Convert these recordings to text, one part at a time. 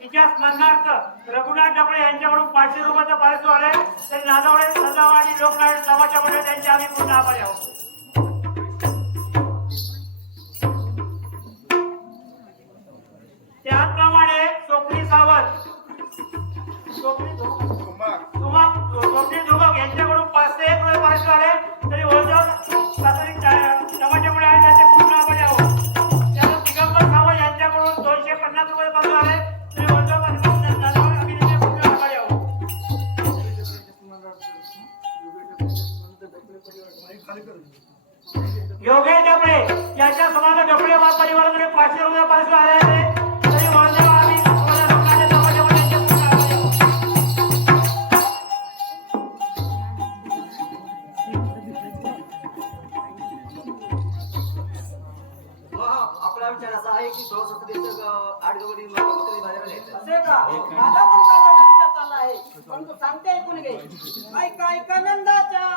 तिच्या स्मरणार्थ रघुनाथ डबळे यांच्याकडून 500 रुपयाचा पारितोषिक आले. तर नादवडे सजावाडी लोकनाट्य समाजाच्या मध्ये त्यांचे आम्ही पुन्हा आभारी आहोत. त्याचप्रमाणे स्वप्नी सावंत स्वप्नी धुमक यांच्याकडून 501 रुपये पारितोषिक आले. तरी ओळख समाजाच्या मध्ये आहे त्यांचे पुन्हा आभारी आहोत. त्यानंतर दिगंबर सावंत यांच्याकडून 250 रुपये पारितोषिक आले. योगेश डबळे यांच्या समाज डबळे परिवाराकडे 500 रुपये पारितोषिक आले आहे. तरी आम्ही आपला विचार असा आहे की 8 गवडी असे का माझा पण काय विचार चालला आहे. पण तू सांगते ऐकून घे. काय नंदाच्या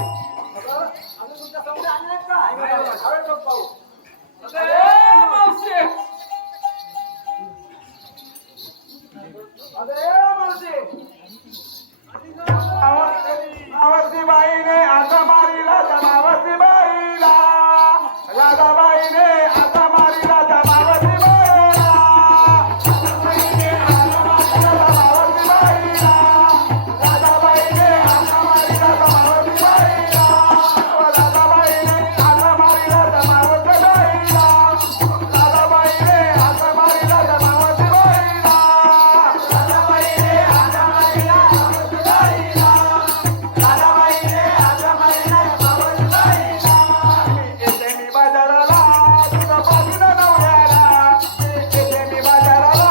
आम्ही तुमच्या समोर आले नाहीत का? आवड बघ पाहू. मावशी बाईने आता मारिला मावशी बाईला राधाबाईने आता मारिला मावशी बाईला राधाबाईने आता मारिला मावशी बाईला राधाबाईने आता मारिला मावशी बाईला राधाबाईने आता मारिला मावशी बाईला राधाबाईने आता मारिला मावशी बाईला राधाबाईने आता मारिला मावशी बाईला राधाबाईने आता मारिला मावशी बाईला येते मी बाजाराला तुझा पाठीला नवऱ्याला येते मी बाजाराला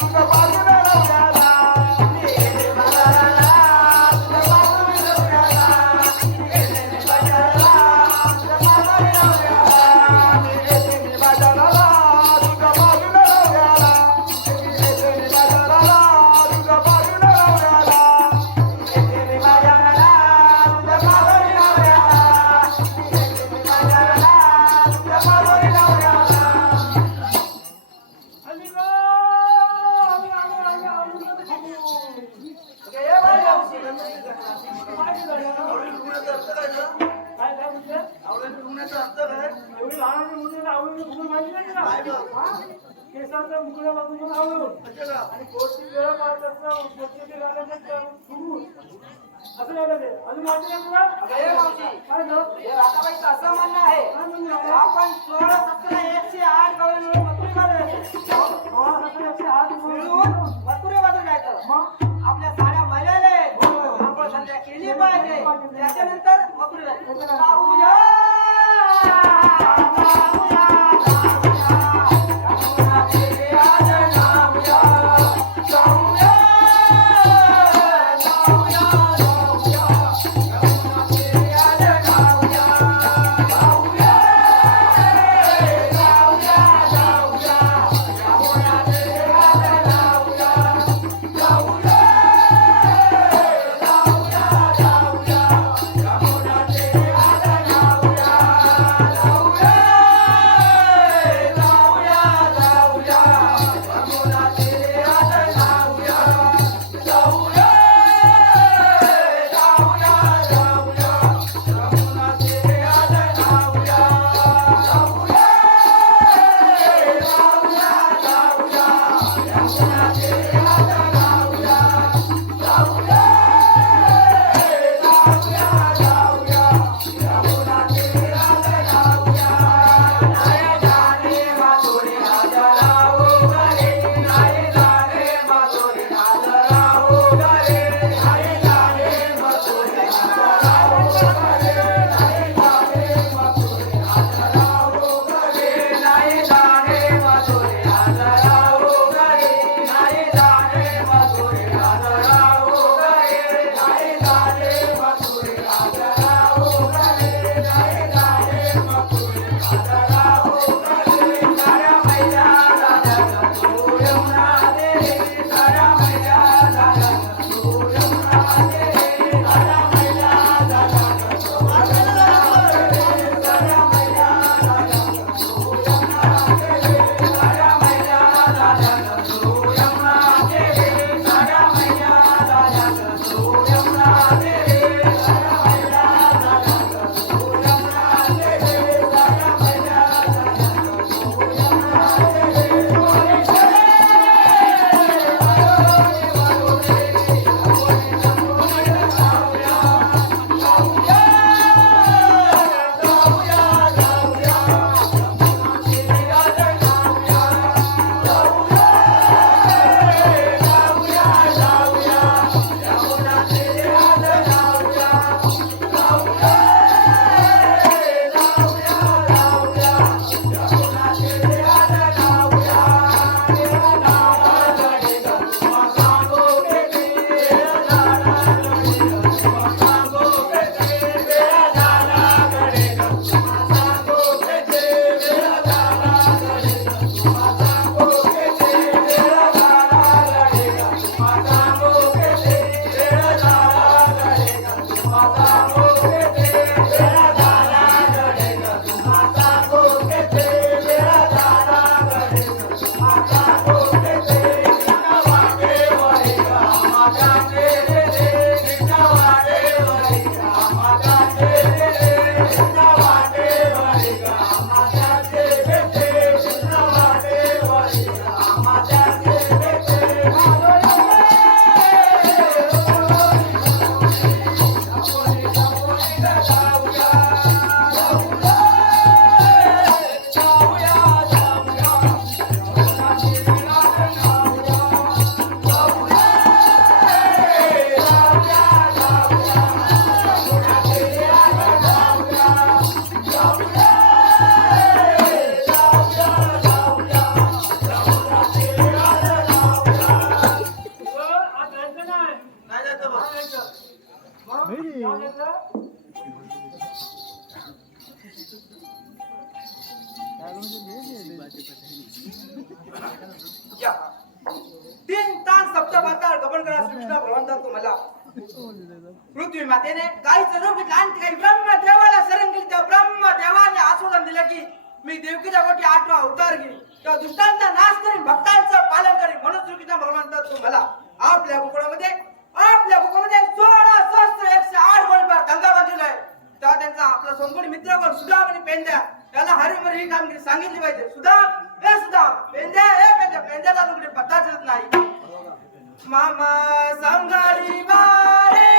तुझा पाठीला नवऱ्याला येते बाजाराला तुझा पाठीला नवऱ्याला येते मी बाजाराला तुझा पाठीला नवऱ्याला येते मी बाजाराला तुझा पाठीला नवऱ्याला येते मी बाजाराला तुझा पाठीला नवऱ्याला येते मी बाजाराला तुझा पाठीला नवऱ्याला येते मी बाजाराला तुझा पाठीला नवऱ्याला आली गं, आली, आली, आली, आली. ए बाई मावशी. काय झालं? काय झालं म्हणजे? एवढी लहान मुलीला आवडून मुलं माहिती नाही का? हा? केसाचं मुकळं बाजून आवडून आणि कोणती वेळ पाहत असतं स्वच्छते घालायचं सुरू असं झालं ते अजून माहिती नाही तुला ए मावशी. काय झालं हे राधाबाईचं असं म्हणणं आहे काय म्हणून आपण 16, 17, 108 गावे मिळून मथुरे बांधायचे. मिळून मथुरे बांधून जायचं. आपल्या साड्या महिलाले आपण संध्या केली पाहिजे. त्याच्यानंतर मथुरे जायचं. जाऊया. या. 3 तास सप्त पाताळ गमन करा श्रीकृष्ण भगवंता तुम्हाला पृथ्वी मातेने गायीचं रूप घेतलं आणि ती काही ब्रह्मदेवाला शरण गेली. त्या ब्रह्मदेवाने आस्वादन दिलं की मी देवकीच्या पोटी 8वा अवतार घेईन, तेव्हा दुष्टांचा नाश करीन, भक्तांचं पालन करीन. म्हणून श्रीकृष्ण भगवंता तुम्हाला आपल्या गोकुळामध्ये 16,108 गोळीबार दंगा बाजूलाय. तेव्हा त्यांचा आपला सोनकोणी मित्र कोण सुदाम आणि पेंद्या त्याला हरिमर ही कामगिरी सांगितली पाहिजे. सुदाम पेंद्या पेंद्याचा तुकडे पत्ता चलत नाही. मामा संगारी बारे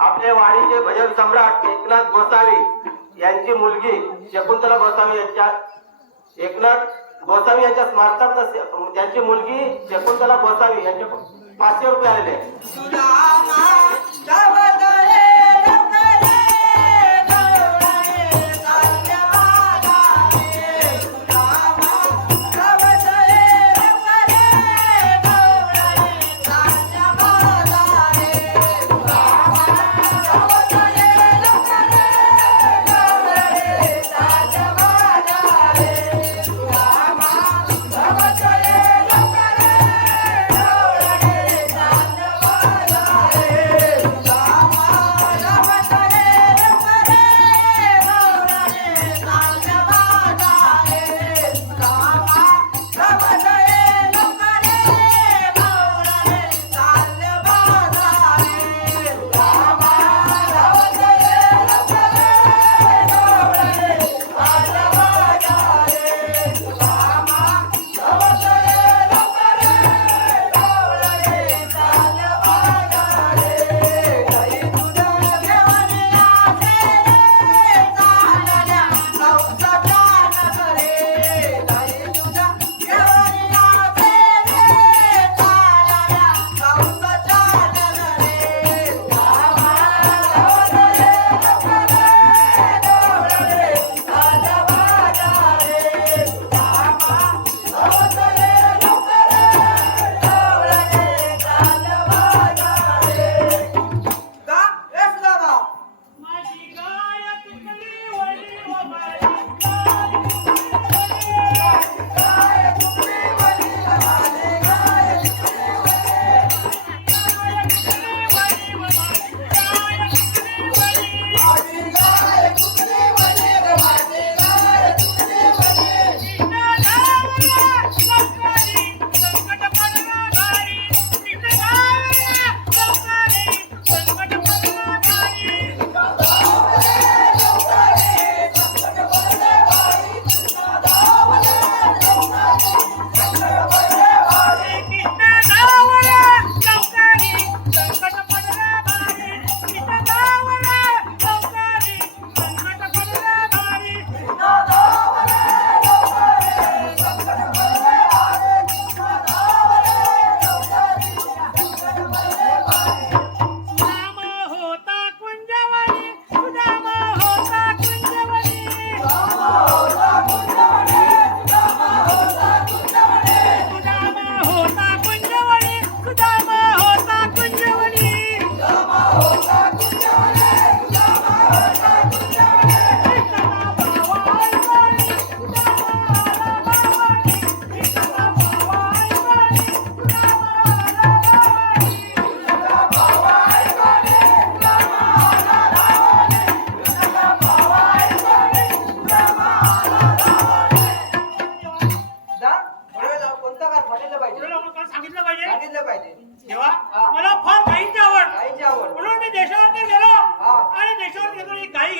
आपल्या वाणीचे भजन सम्राट एकनाथ गोसावी यांची मुलगी शकुंतला गोसावी एकनाथ गोसावी यांच्या स्मारकात त्यांची मुलगी शकुंतला गोसावी यांचे 500 रुपये आलेले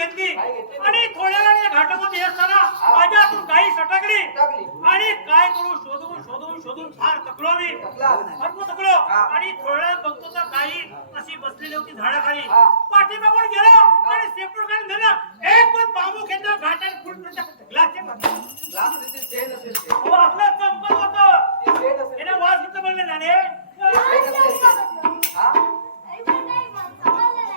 घेतली गाय घेतली. आणि थोड्या वेळाने घाटामध्ये असताना माझ्या हातून गाई सटकली टाकली. आणि काय करू शोधून फार थकलो मी टाकला. भरपूर थकलो हा. आणि थोड्या वेळ बघतो तर गाई अशी बसलेली होती झाडाखाली हा. पाठीमागून गेलो आणि सेपटून काढून धरलं एक पण बांबू घेतला घाटाने फुटून ग्लासचे लांब तिथे शेण असेल ते. आपलं चंपल होतं ते शेण असेल. त्याने वास किती बनले झाले ते शेण असेल ते. हा?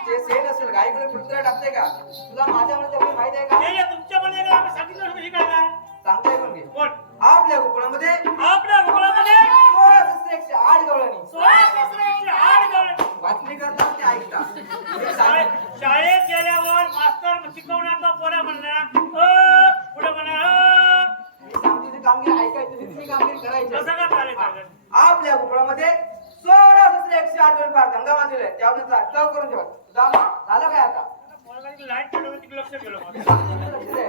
ते शेण असेल. गाईकडे कुत्रा टाकते का? तुला माझ्यामुळे तेवढी माहिती आहे का? हे तुमच्या मध्ये आम्ही सांगितलं हे काय काय सांगताय पण घे. कोण आपल्या गोकुळामध्ये आपल्या गोकुळामध्ये 16,108 गवळणी. 16,108 गवळणी. वाचली करतात ते ऐकता. हे सांग. शाळेत गेल्यावर मास्तर शिकवण्याचा पोऱ्या म्हणणार पुढे म्हणणार मी सांगते ते कामगिरी ऐकायची, तिथली कामगिरी करायची. कसं का चालेल चालेल आपल्या गोकुळामध्ये 16,108 गवळणी फार गंगा मातेला आहे. त्यावर त्यांचा अटकाव करून ठेवा. झालं काय आता? लाईट पेटवलं तिकडे लक्ष गेलो लक्ष द्या.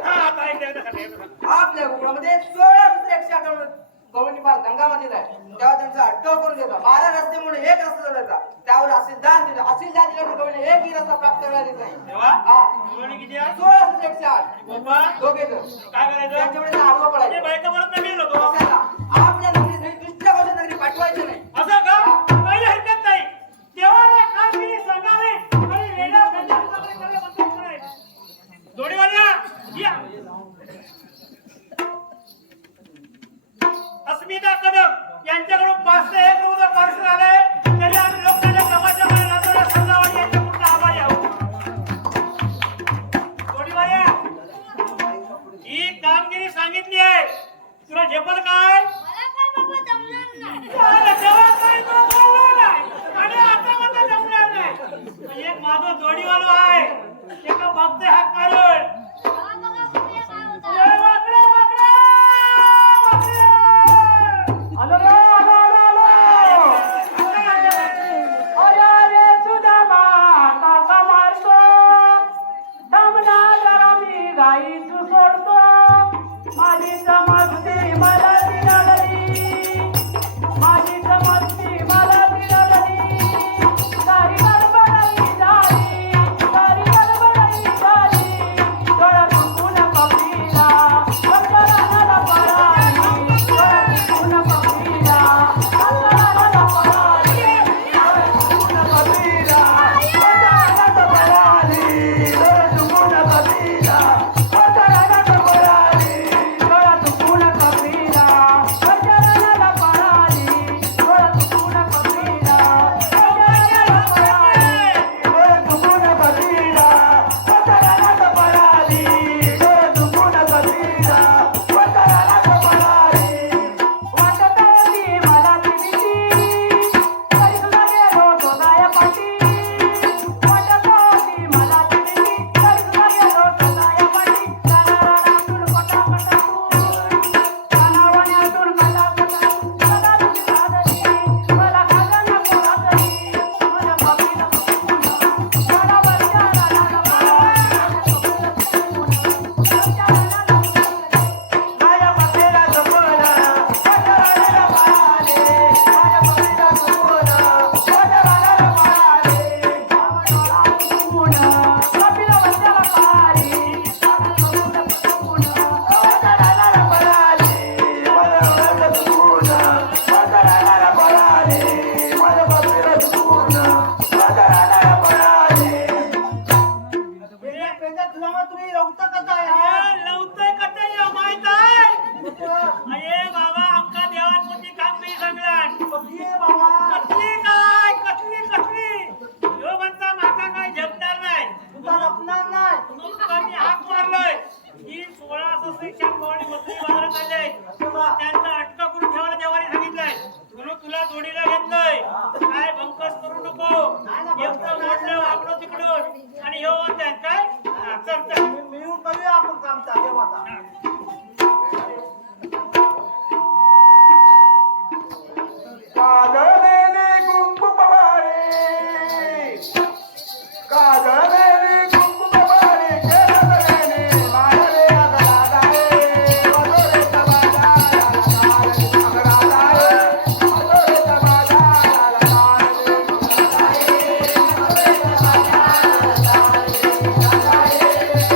हा आता ऐकलं आपल्या गोकुळामध्ये 16,108 गवळणी फार गंगा मातेला आहे. तेव्हा त्यांचा अटकाव करून ठेवा. 12 रस्ते म्हणून एक रस्ता जोडायचा. त्यावर असे दान दिलं. असे दान दिलं गवळणी एकही रस्ता प्राप्त करायला देत नाही. तेव्हा हा. गवळणी किती आहे 16,108 बाबा दोघे जण. काय करायचं त्यांच्याकडे आडवं ते पडायचं. बायका परत नाही गेलो तो कशाला? आपल्या नगरीत नाही, दुसऱ्या कोणत्या नगरीत पाठवायचं नाही. असं का काही हरकत नाही देवाला कामगिरी सांगावे आणि वेडा गंजाचा वगैरे करायला बंद करायचं. जोडीवाल्या या अस्मिता कदम यांच्याकडून 5 ते 1 रुपये पार्सल आलंय तरी आम्ही लोकांना तमाशामध्ये नाचवण्या संघावर यांच्या पुढे आभारी आहोत. जोडीवाल्या ही कामगिरी सांगितली आहे तुला झेपल काय तेव्हा काही तो बोललो नाही आणि आता मला जमणार नाही. एक माझं जोडीवालो आहे एका बघते हात मारून ए, वाकडे, वाकडे, वाकडे. आलो रे, आलो. अरे रे सुदामा, काका मारतो. दमना जरा मी गाईचं सोडतो. माझी समजती मला दिनाली. माझी समजती मला दिनाली. सारी गडबडली झाली. सारी गडबडली झाली. डोळा चुकून पकडीला. अंतराला पळाली. डोळा चुकून पकडीला. अंतराला पळाली. डोळा चुकून पकडीला. अंतराला पळाली. डोळा चुकून पकडीला. अंतराला पळाली. डोळा चुकून पकडीला. अंतराला पळाली. डोळा चुकून पकडीला. अंतराला पळाली. डोळा चुकून पकडीला. अंतराला पळाली. डोळा चुकून पकडीला. अंतराला पळाली. वाटत होती मला ती भीती. तरी सुद्धा गेलो शोधाया पाठी. वाटत होती मला ती भीती. तरी सुद्धा गेलो शोधाया पाठी. कानावाण्यातून पटापटातून. कानावाण्यातून पटापटातून. मला तुझी सादरी. मला खाजा नको रात्री. मला बाबीला बघून. मला वरच्याला लागा माझ्या बाबीला जपला. वडराला पळाले. माझ्या बाबीला जपला. वडराला पळाले. बाबा चुकून. बाबीला वरच्याला पळाली. बाबा चुकून. वडराला पळाले. वडराला चुकून. वडराला पळाले. माझ्या बाबीला चुकून. वडराला पळाले. तुम्ही रवता कसा लवतोय कटे या माहित आहे अरे बाबा आमका देवात मोठी कामगिरी सांगणार कसली ह्यो म्हणता माका काय झेपणार नाही म्हणून तुला मी हाक मारलोय ही 16,108 गवळणी बकरी बाजारात आले त्यांचा अटका करून ठेवायला देवाने सांगितलंय म्हणून तुला जोडीला घेतलंय काय भंकस करू नको एकदम मोठलं वाकडो तिकडून आणि ह्यो म्हणतात काय हा, चल मिळून करूया आपण काम चालेल आता. काजळलेली कुंकुमवारी. काजळलेली कुंकुमवारी. केरळलेली माळले अगरादाए. मधुरेच्या बाजाराला लागले अगरादाए. मधुरेच्या बाजाराला लागले अगरादाए. मधुरेच्या बाजाराला लागले अगरादाए.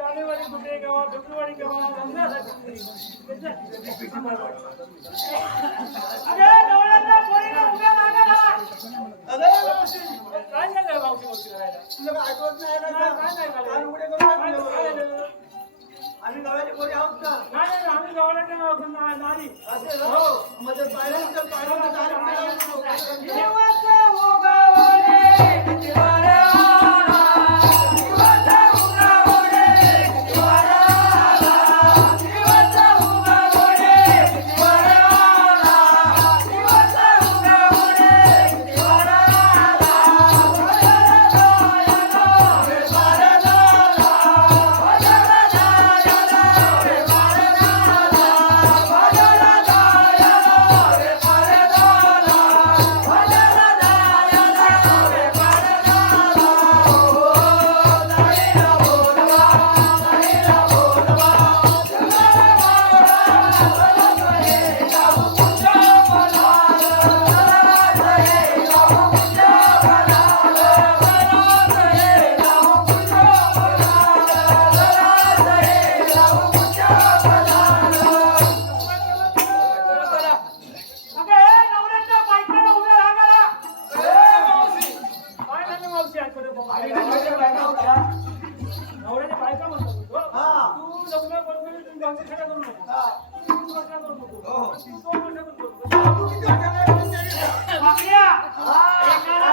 जानेवारी कुठे केव्हा फेब्रुवारी केव्हा अरे गवळ्यांना पोरीला उभ्या राहणार काय झालं मावशी करायला तुला काय ऐकवत नाही काय आम्ही गवळ्याची पोरी आहोत का नाही आम्ही गवळ्याच्या नारी हो म्हणजे पाहिलं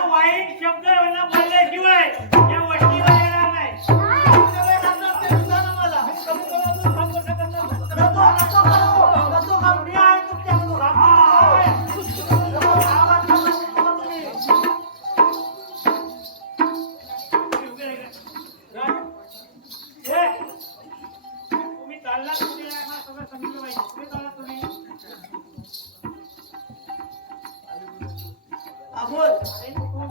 वाईट शब्द बोलल्याशिवाय या वस्ती येणार नाही तुम्ही चालला कुठे सगळं सांगितलं पाहिजे कुठे चालला तुम्ही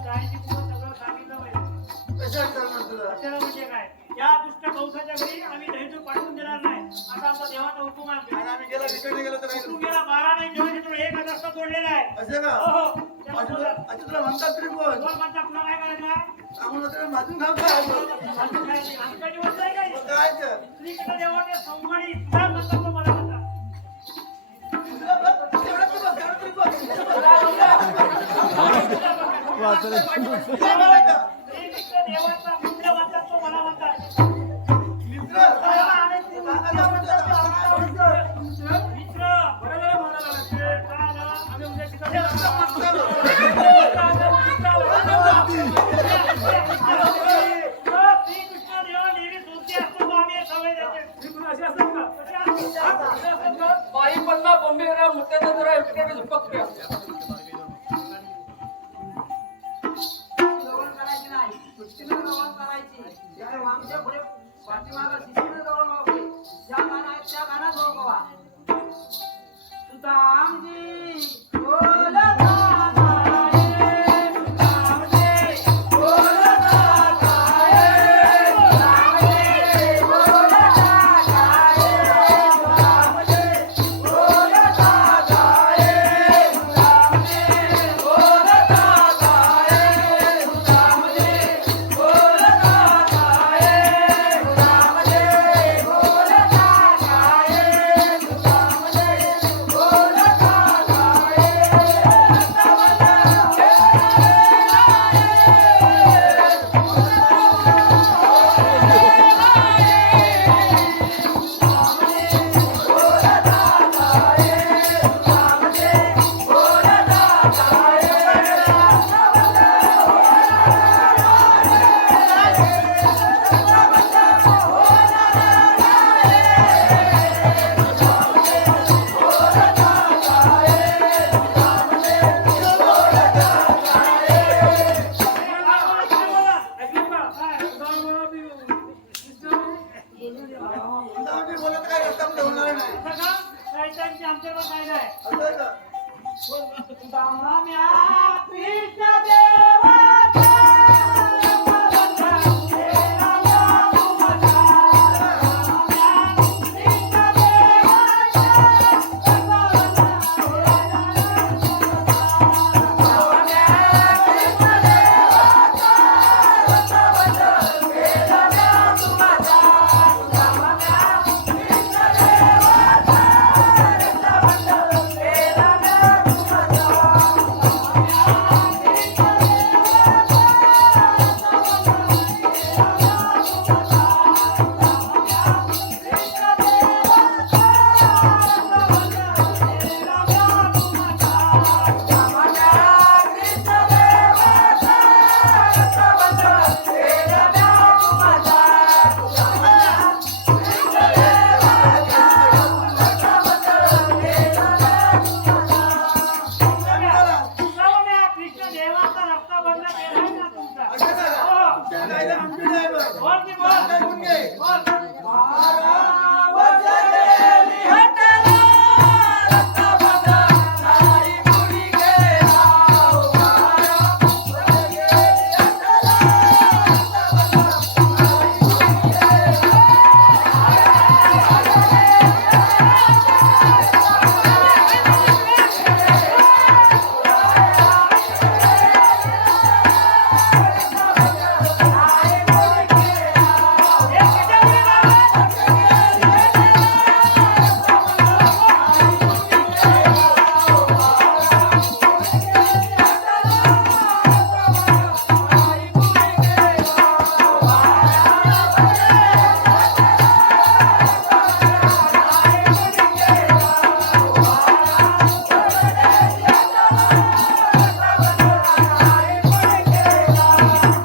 जायची सगळं सांगितलं पाहिजे कशाला म्हणजे काय या दुष्ट कंसाच्या घरी आम्ही दहीतून पाठवून देणार नाही आता आमचा देवाचा हुकूम आहे आम्ही गेला तिकडे गेलो तर तू गेला 12 नाही जेव्हा तुला 1 रस्ता तोडलेला आहे असे का हो तुला म्हणतात तरी बोल तुला म्हणता तुला काय करायचं आहे आम्हाला तर माझून खाऊ काय आमच्या दिवस आहे काय काय तर श्रीकृष्ण देवाने संगणी सुद्धा म्हणतात तो मला म्हणतात श्रीकृष्ण देवाचा मित्र म्हणतात तो मला म्हणतात मित्र बरोबर म्हणाला काय झाला आम्ही उद्या श्रीकृष्ण देवा नेहमी सोडते असतो आम्ही सवय देते श्रीकृष्ण असे असतात का बाई पन्ना बॉम्बेरा मुत्याचा जरा इकडे झुपक गवळ करायची नाही कुस्तीनं गवळ करायची या आमच्या पुढे पाठीमागं शिस्तीनं गवळ मागते ज्या गाणं आहे त्या गाण्यात रोगवा सुदामजी बोलत होणार नाही. असं का? कायद्यांची आमच्याकडे कायदा आहे. असं आहे का? दाम्या कृष्ण देवाचा कृष्ण देवाचा रक्ताबंध केलाय ना तुमचा. असं का? हो. तुमच्या कायदा आमच्याकडे आहे बघ. बोल की बोल. आता ऐकून घे. बोल.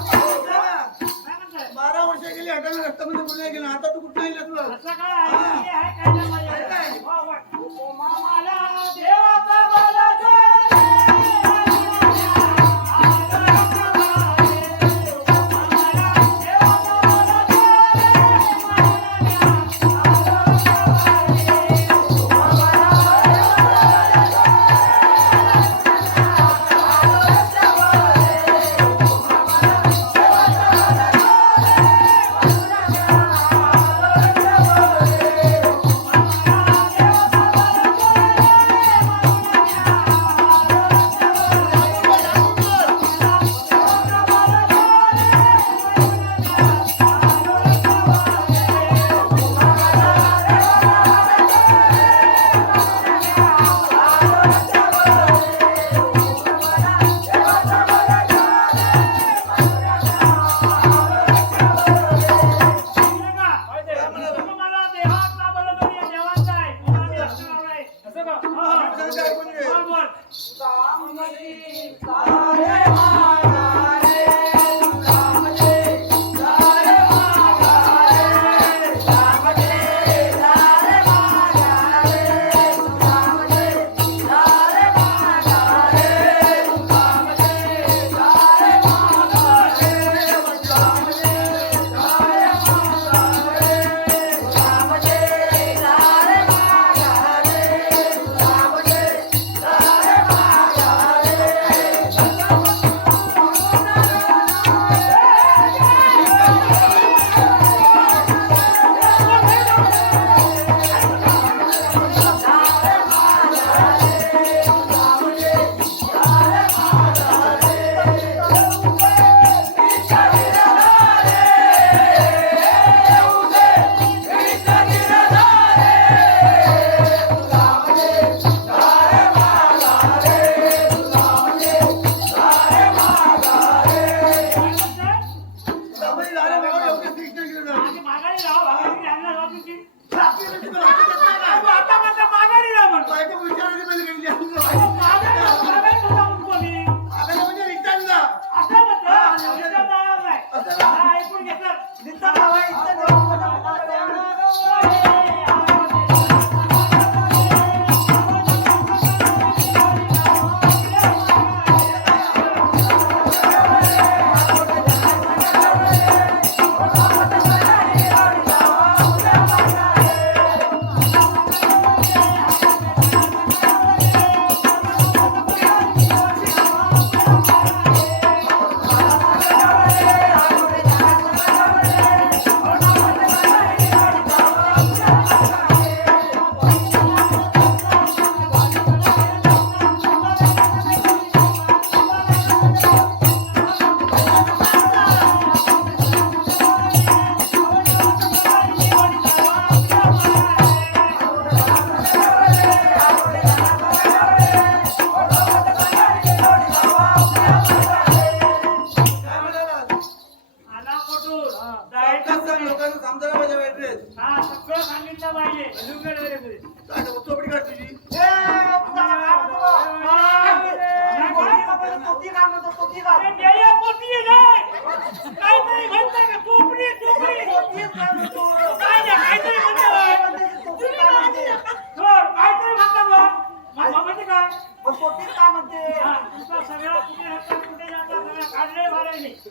काय म्हणताय? 12 वर्ष गेली हटायला रक्तामध्ये गुन्हा केला. आता तू कुठं येईल तुला? असं काय आहे? हे आहे कायद्यामध्ये. हो, हो. मला देवाचा तुम्हाला देहाचा बरोबर या देवाचा आहे. तुम्हाला रक्त लावलंय. असं का? हो, हो. आता ऐकून घे. बोल, बोल. दामजी सारे मागारे दामजी सारे मागारे दामजी सारे मागारे दामजी सारे मागारे दामजी सारे मागारे दामजी सारे मागारे दामजी सारे मागारे दामजी सारे मागारे काय नको, चोपडी काढ तुझी.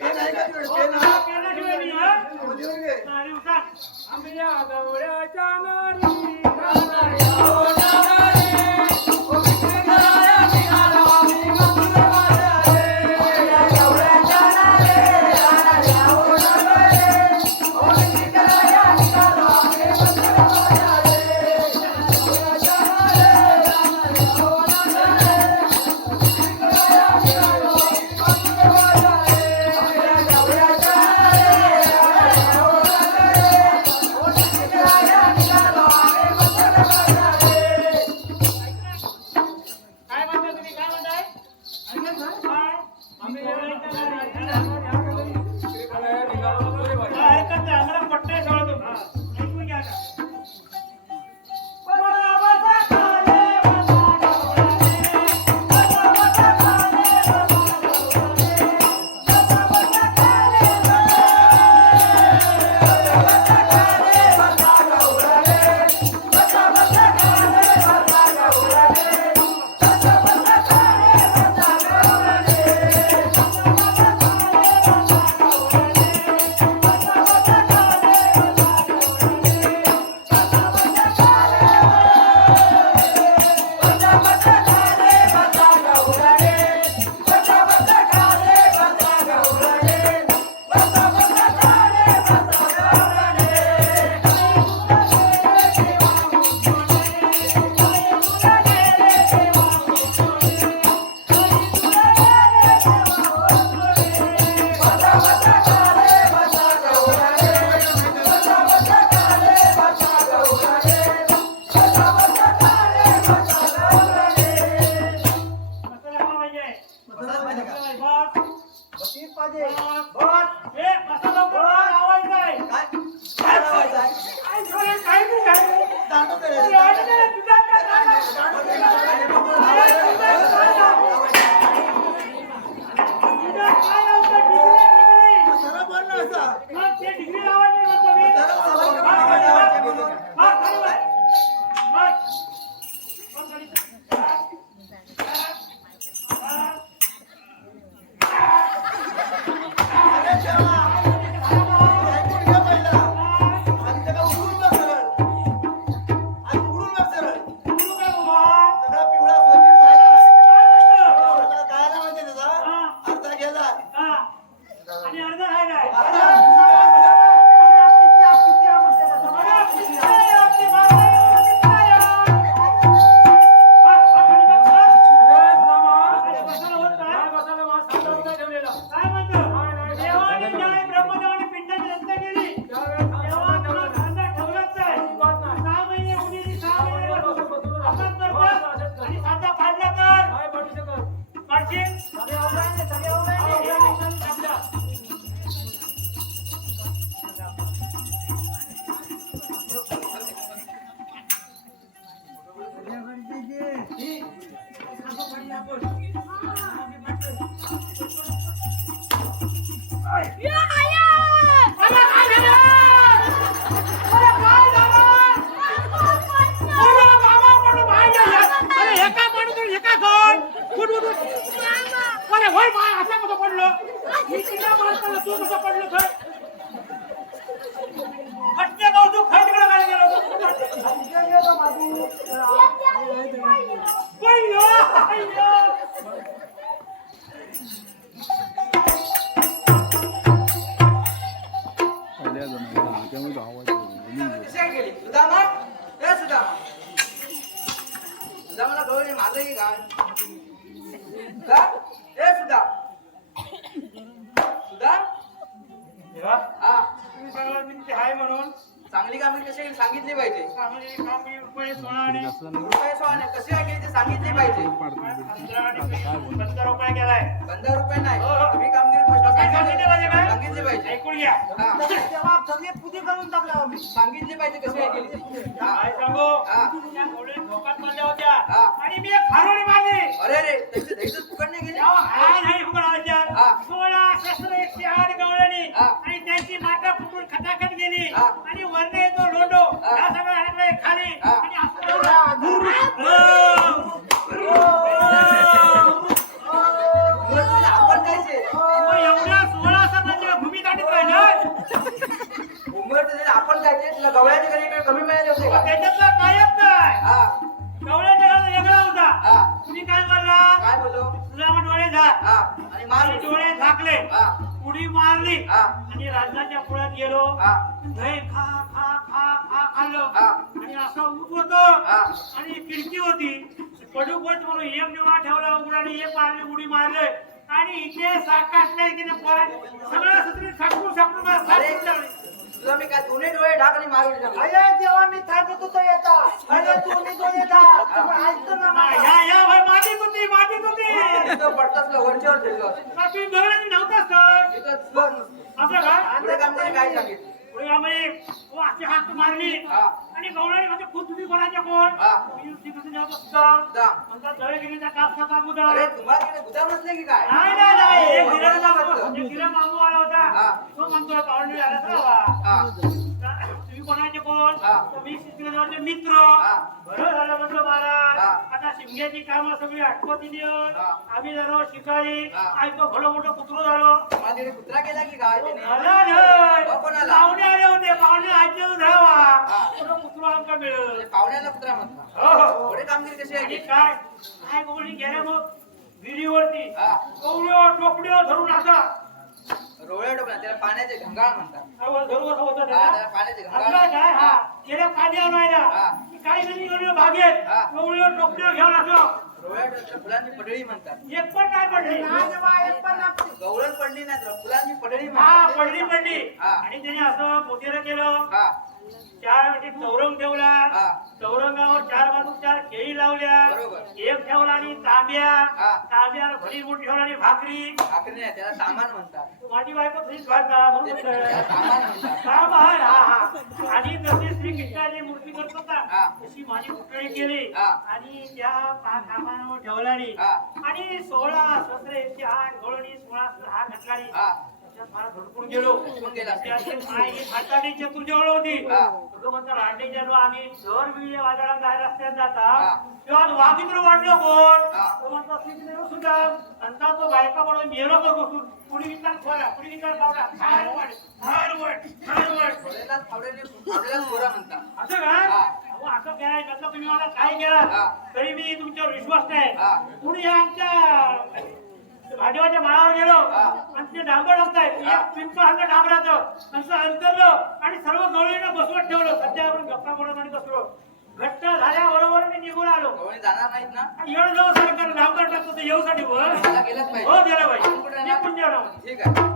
ते नाही का तुझ्याकडे? ते ना. मध्ये वर घे. आंब्या गवळ्याच्या नारी काय म्हणता तुम्ही काय म्हणताय काय? आम्ही ऐकत नाही आम्हाला पट्टे सगळं तुम्ही ऐकून घ्या का सरा बोल ना असा. अरे शर्मा. ऐकून घे पहिला. आधी त्याला उघडून बघ सरळ. आधी उघडून बघ सरळ. सगळा पिवळा सोनेरी झाला. एवढा गायला माहिती आहे त्याचा? अर्धा गेला. आणि अर्धा राहिलाय सुदामाला गवळणी माझंही काय ए सुदा सुदा हा तुम्ही सांगा तुमची हाय म्हणून चांगली कामगिरी कशी सांगितली पाहिजे चांगली कामगिरी रुपये 16 आणि रुपये 16 कशी आहे केली ते सांगितली पाहिजे 15 रुपये केलाय 15 रुपये नाही तुम्ही कामगिरी प्रश्न काय सांगितले पाहिजे काय? सांगितले पाहिजे ऐकून घ्या. हा. तेव्हा सगळे पुढे करून टाकला आम्ही. सांगितले पाहिजे कशी आहे केली ती. हा. काय सांगू? हा. त्या गवळ्या झोकात मारल्या होत्या. हा. आणि मी एक खारोडी मारली. अरे रे त्याचे दहीच फुकट नाही गेले तेव्हा हाय नाही फुकट आल्या. हा. 16 शस्त्र 108 गवळ्यांनी हा. आणि त्यांची माता फुकून खटाखट गेली. हा. आणि वरने येतो लोंडो. हा. या सगळ्या हाणाकडे खाली. हा. आणि असं आपण जायचे मग एवढ्या 16 सणांच्या भूमी दाटीत राहिलं. मुंबईत आपण जायचे तुला गवळ्याच्या घरी काही कमी मिळाले होते का त्याच्यातलं कायच नाही. हा गवळ्याच्या घरात वेगळा होता. हा तुम्ही काय बोलला? काय बोललो तुला मग डोळे झाक. हा आणि मार आणि डोळे झाकले. हा उडी मारली. हा आणि राजाच्या पुढ्यात गेलो. हा दही खा खा खा खा खाल्लं. हा. आणि असं ऊट होतो. हा. आणि खिडकी होती. पडू पड म्हणून एक निवा ठेवला उघडाने एक मारली उडी मारले. आणि इथे साकाश नाही की नाही पोरांनी सगळं सत्री साकून साकून मला अरे साकून लावली. तुला मी काय दोन्ही डोळे ढाक आणि मारून टाकले. अरे जेव्हा मी थांबत होतो येता अरे तुम्ही तो येता तुम्ही ऐकतो ना माझं. या भाई मातीत होती मातीत होती. तिथं पडताच वरच्यावर ठेवलं का तुम्ही बघायला नव्हताच तर तिथं बघ असं का पुढे काम त्याने काय सांगितलं पुढे हो अशी हात मारली. हा. आणि गवळणी म्हणजे खूप तुम्ही कोणाच्या कोण हा. मी तिकडे जात असतो. जा. म्हणतात जवळ गेली त्या कापसाचा मुद्दा. अरे तुम्हाला तिकडे गुदाम नसले की काय नाही एक हो, गिऱ्हाईक बरोबर आला. म्हणतो. एक गिऱ्हाईक मागू आला होता. हा. तो म्हणतो पाहुणे आला तर हवा. हा तुम्ही कोणाचे कोण हा. तर मी शिवराजाचे मित्र. हा. बरं झालं म्हटलं महाराज. हा. आता शिमग्याची कामं सगळी आठवती देऊन हा. आम्ही झालो शिकारी. हा. आणि तो भलं मोठं कुत्र झालो. तुम्हाला तिकडे कुत्रा केला की काय त्याने आला नाही. हो, कोणाला? पाहुणे आले होते पाहुणे आजचे हा. राहावा कुत्र आमका मिळेल. पाहुण्याला कुत्रा म्हणतात हो हो थोडे कामगिरी कशी आहे आणि की? काय काय गोळी गेल्या मग विहिरीवरती हा. कवड्यो टोपड्यो धरून आता रोवळ्या डोकला त्याला पाण्याचे घंगाळ म्हणतात धरून असं होतं हा, त्याला. त्याला पाण्याचे आपला घंगाळ काय हा गेल्या पाण्यावर नाही हा. ना काही जणी गेलो बागेत हा. कवड्यो टोपड्यो घेऊन असो रोवळ्या डोकल्या फुलांची पडळी म्हणतात एक पण नाही पडली. नाही तेव्हा एक पण लागते. गवळण पडली नाही तर फुलांची पडळी हा म्हणतात पडली पडली. हा. आणि त्याने असं पोतेलं केलं. हा 4 म्हणजे चौरंग ठेवला. हा. चौरंगावर 4 बाजू 4 केळी लावल्या. बरोबर. एक ठेवला आणि तांब्या. हा. तांब्यावर भरी मोठी ठेवला आणि भाकरी. भाकरी नाही त्याला सामान म्हणतात माझी बायको फ्रीज घालता म्हणून त्याला म्हटलं. सामान म्हणतात काम आहे हा हा. आणि जशी श्री कृष्णाची मूर्ती करतो हा. ना तशी माझी पुतळी केली. हा. आणि त्या 5 सामानावर ठेवलानी. हा. आणि 16 शस्त्रे 8 गोळणी 16 हात घातलानी. हा त्याच्यात मला धडकून गेलो. धडकून गेला. त्याची माय ही हाताने चतुर्जवळ होती. हा. तो म्हणतो रांडेच्या रो आम्ही दर वेळी बाजारात बाहेर रस्त्यात हा. जाता तेव्हा वाघित्र वाढलं कोण हा. तो म्हणतो श्रीकृष्ण सुद्धा नंतर तो बायका म्हणून मेलो कर बसून पुढे विचार खोरा पुढे विचार पावला फार वाढ फार वाढ फार वाढ थोड्यालाच फावड्याला गोरा म्हणतात असं का हा. अहो, असं काय त्यातलं तुम्ही मला काय केलं हा. तरी मी तुमच्यावर विश्वास नाही. हा. पुढे आमच्या भाजपाच्या माळावर गेलो हा. आणि ते डांबर असताय हा. एक पिंपळ आणलं डांबराचं असं अंतरलं आणि सर्व गवळीनं बसवत ठेवलं. सध्या आपण गप्पा म्हणत आणि बसलो. घट्ट झाल्याबरोबर मी निघून आलो. गवळी जाणार नाहीत ना येऊ जाऊ सरकार डांबर टाकतो ते येऊसाठी वर मला गेलंच हो पाहिजे गेलं आपण कुठे पाहिजे येणार? निघून द्या ना. ठीक आहे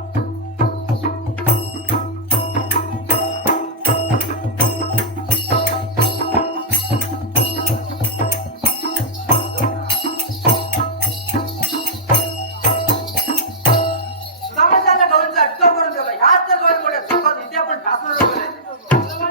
समजला गवळीचा अटकाव करून ठेवला ह्याच तर गवळी मोठ्या चौकात इथे आपण ठाकूर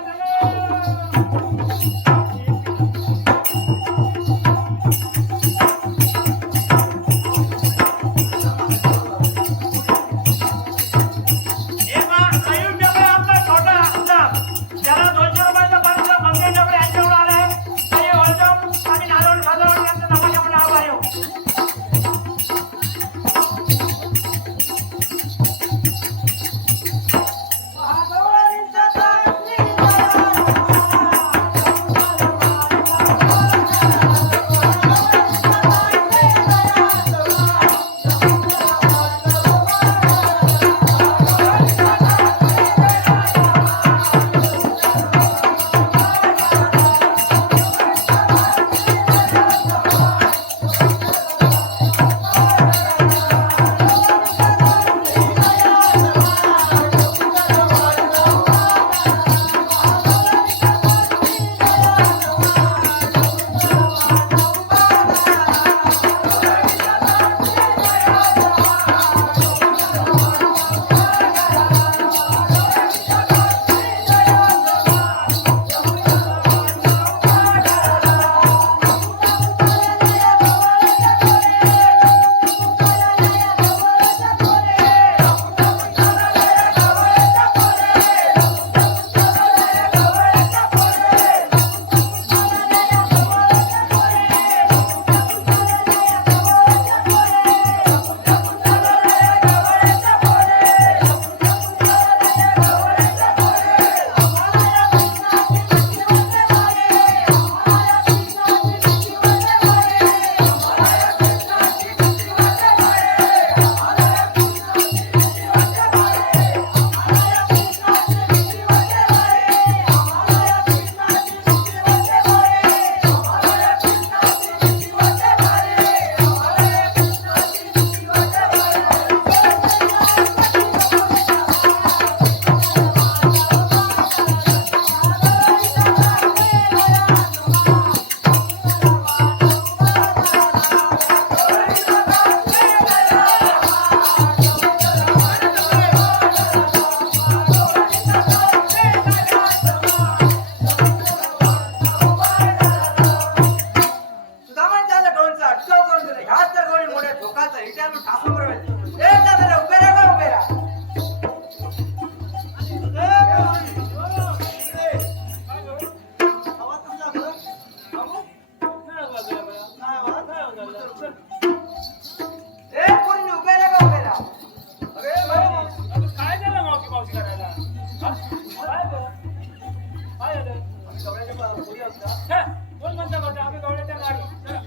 हे, कोण म्हणता बघा आम्ही गवळ्याच्या नारी चला.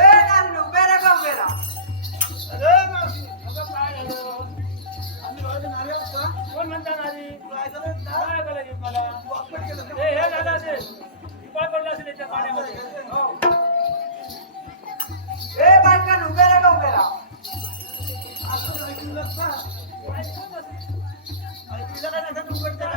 ए नारी उभे रे का उभे रा अरे मावशी अगं काय झालं आम्ही गावाचे नारे आहोत का कोण म्हणता नारी तुला ऐकलं नाही ना? काय करायची मला तू अपघात केला का? हे झालं असेल उपाय पडला असेल त्याच्या पाण्यामध्ये हो. ए बायका उभे रे का उभे रा असं ऐकलं नसतं. ऐकून असेल. ऐकलं का नाही? तू उघडतं काय?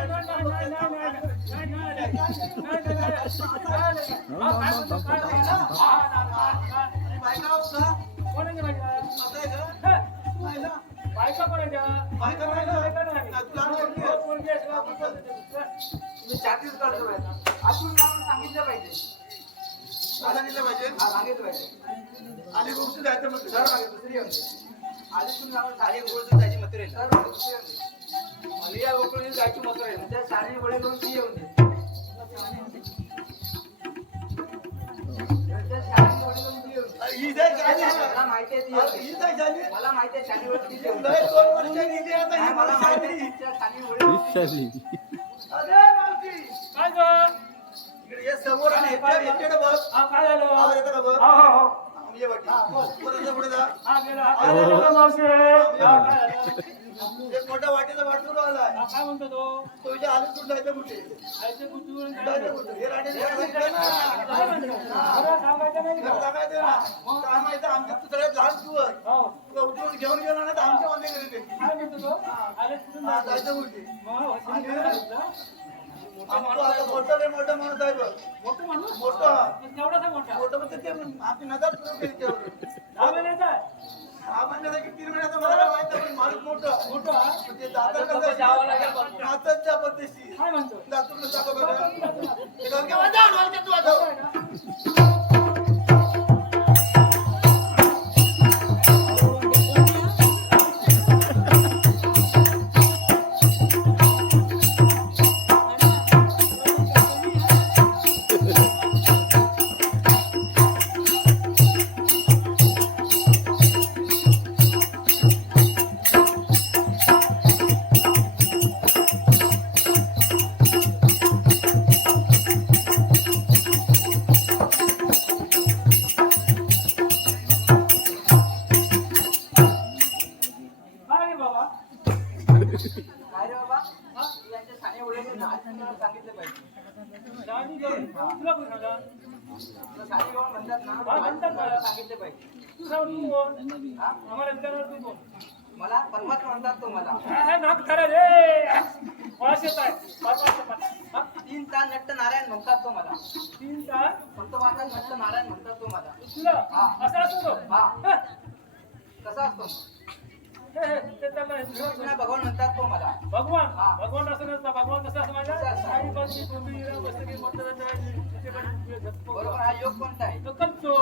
आणि बायका आहोत का? असं आहे का? पाहिलं? बायका नाही ना. तुला आवडते? मी छत्तीसगड सुरू आहे अजून जाऊन सांगितलं पाहिजे सांगितलं पाहिजे. हा सांगितलं पाहिजे आणि गोष्ट जायचं मग सर मागे दुसरी येऊन आधी जाऊन आणि गोष्ट जायची मथुरे सर मागे दुसरी येऊन दे आणि या गोष्टी जायची मथुरे त्या शाळेत वडील करून ती येऊन दे त्या शाळेत वडील करून ती येऊन दे ही जाय झाली. मला माहिती आहे ती येऊन दे. ही जाय झाली. मला माहिती आहे शाळेवर ती येऊन दे लय 2 वर्षांनी इथे आता नाही, ही मला माहिती आहे झाली. तुमच्या शाळेत वडील अरे मावशी काय गं? इकडे ये समोर आणि येते बघ हा, काय झालं आवाज येतो का बघ हो हो हो आम्ही ये वाटी परत पुढे जा हा गेला काय झालं गं, मावशी हा, काय झालं? एक मोठा वाटीचा वाटून आलाय हा, काय म्हणतो तो तो इथे आलं कुठं जायचं कुठे आयचे कुठून काय जायचं म्हणतो? कुठं हे राहण्याचं सांगितलं ना. काय म्हणतो? खरं सांगायचं नाही खरं का? सांगायचं ना काय माहिती आमच्या तू सगळ्यात लहान तू आहे. हो तुला उठून घेऊन गेला ना तर आमच्या वांदे गेले काय म्हणतो तो आले कुठून हा, जायचं? जायचं कुठे मग वसंत काय सांगितलं? आमचं आता मोठं लय मोठं माणूस आहे बघ मोठं माणूस मोठं केवढासा मोठा मोठं म्हणजे ते आपली नजर सुरू केली त्यावर. 10 महिन्याचा आहे? 6 महिन्याचा की 3 महिन्याचा मला काय माहित नाही, पण माणूस मोठं मोठा म्हणजे दाता कसं नाचत जा पद्धतशीर. काय म्हणतो दातून जातो बघा. ते डोक्यावर वाजव, डोक्यात वाजव. काय ना? काय रे बाबा काय रे बाबा यांच्या शाळे वडील सांगितलं पाहिजे राणी गं, तुला कोण सांगा? तुला शाळे येऊन म्हणतात ना हा, म्हणतात मला. सांगितलं पाहिजे तू सांग तू कोण? हा? आम्हाला विचारणार तू कोण? मला परमात्मा म्हणतात तो मला हा, नाक खरं रे वास येत आहे परमात्मा पण. हा? 3 तास नट्ट नारायण म्हणतात तो मला 3 तास फक्त माझा नट्ट नारायण म्हणतात तो मला तुला हा. असं असतो तो हा. हे, कसा असतो ते त्यांना हे कृष्ण भगवान म्हणतात तो मला भगवान हा. भगवान असं नसतं भगवान कसं असं माझ्या कसं असं? आई बाजू कोंबडी बसली बरोबर हा योग कोणता आहे कंचो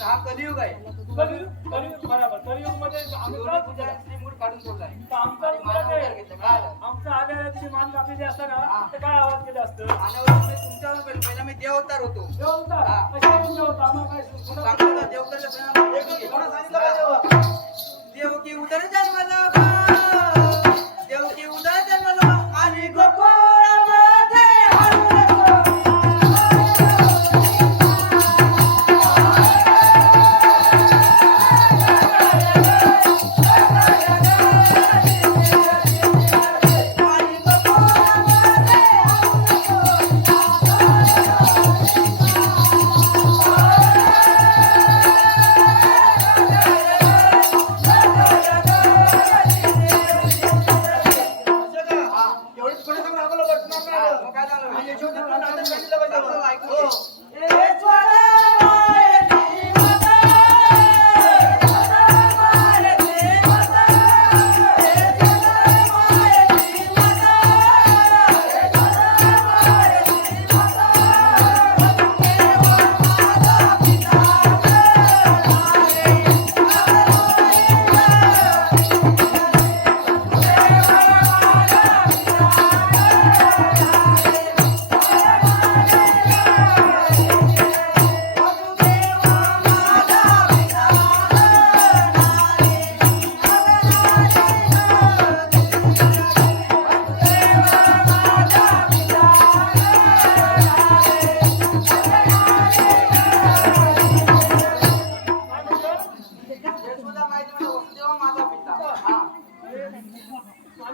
हा कलियुग आहे कलियुग कलियुग बरोबर कलियुग मध्ये योगी पूजा श्रीमूठ काढून ठेवला आहे आमचं आणि मानव घेतलं काय आलं? आमचं आलेल्या तिची मान कापलेली असताना हा. ते काय आवाज केला असतं मानवावर मी तुमच्यावर पहिला मी देवतार होतो देव होता हा. कशा होता आम्हाला काय सुद्धा सांगतो का देवतारच्या परिणाम कोणा सांगितलं पाहिजे बा? देव की उदर जन्मला गं. देव की उदर जन्मला आणि गोकुळामध्ये हळूहळू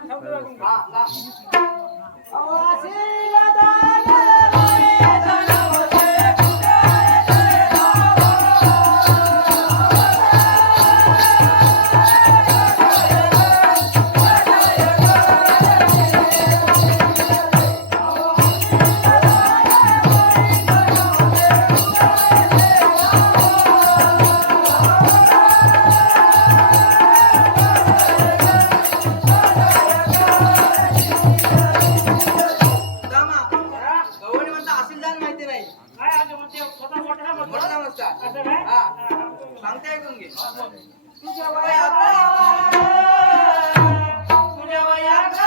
शब्द लागून घ्या. हा, गा. अवासीला दान माये धनवसे दामा, गवळणी म्हणता असीलदार माहिती नाही. काय आता म्हणते स्वतः मोठा मोठा म्हणतो. नमस्कार. असं काय? हा. हा. सांगते ऐकून घे. तुझ्या वयात तुझ्या वयात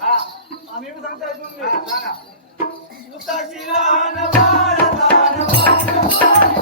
हा. आम्ही पण सांगता ऐकून घे. हा, सांगा. उताशी लहान बाळ लहान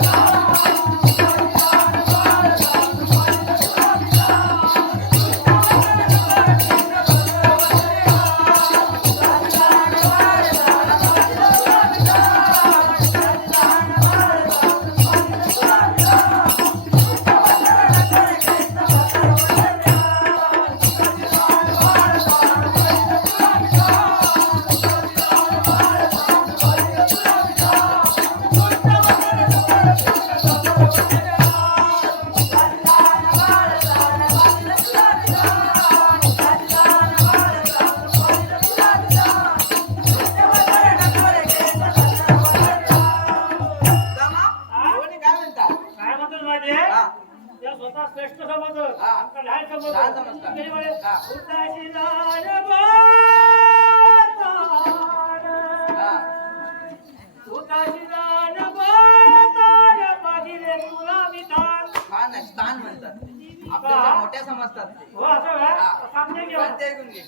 दामा, गवळणी काय म्हणतात? काय म्हणतात माहितीये? हा. त्या स्वतः श्रेष्ठ समजत. हा. आमका लहान समजत. लहान समजतात. तरी म्हणे, हा. उताशी लहान बाळ हा. उताशी लहान बाळ पाहिजे तुला मी ताण. हा नाही, स्थान म्हणतात. आपल्याला मोठ्या समजतात ते. हो असं काय? हा. सांगते की हो. सांगते ऐकून घे.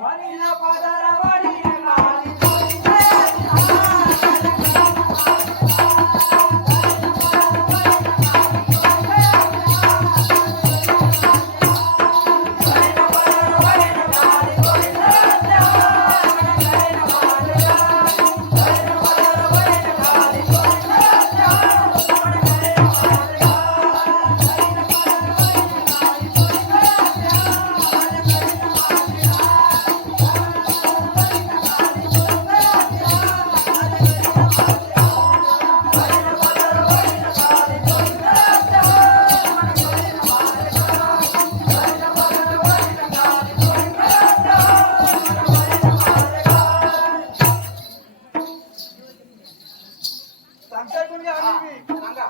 हरीला पादारावाडी गाली सांगते ऐकून घे आणि मी. सांगा.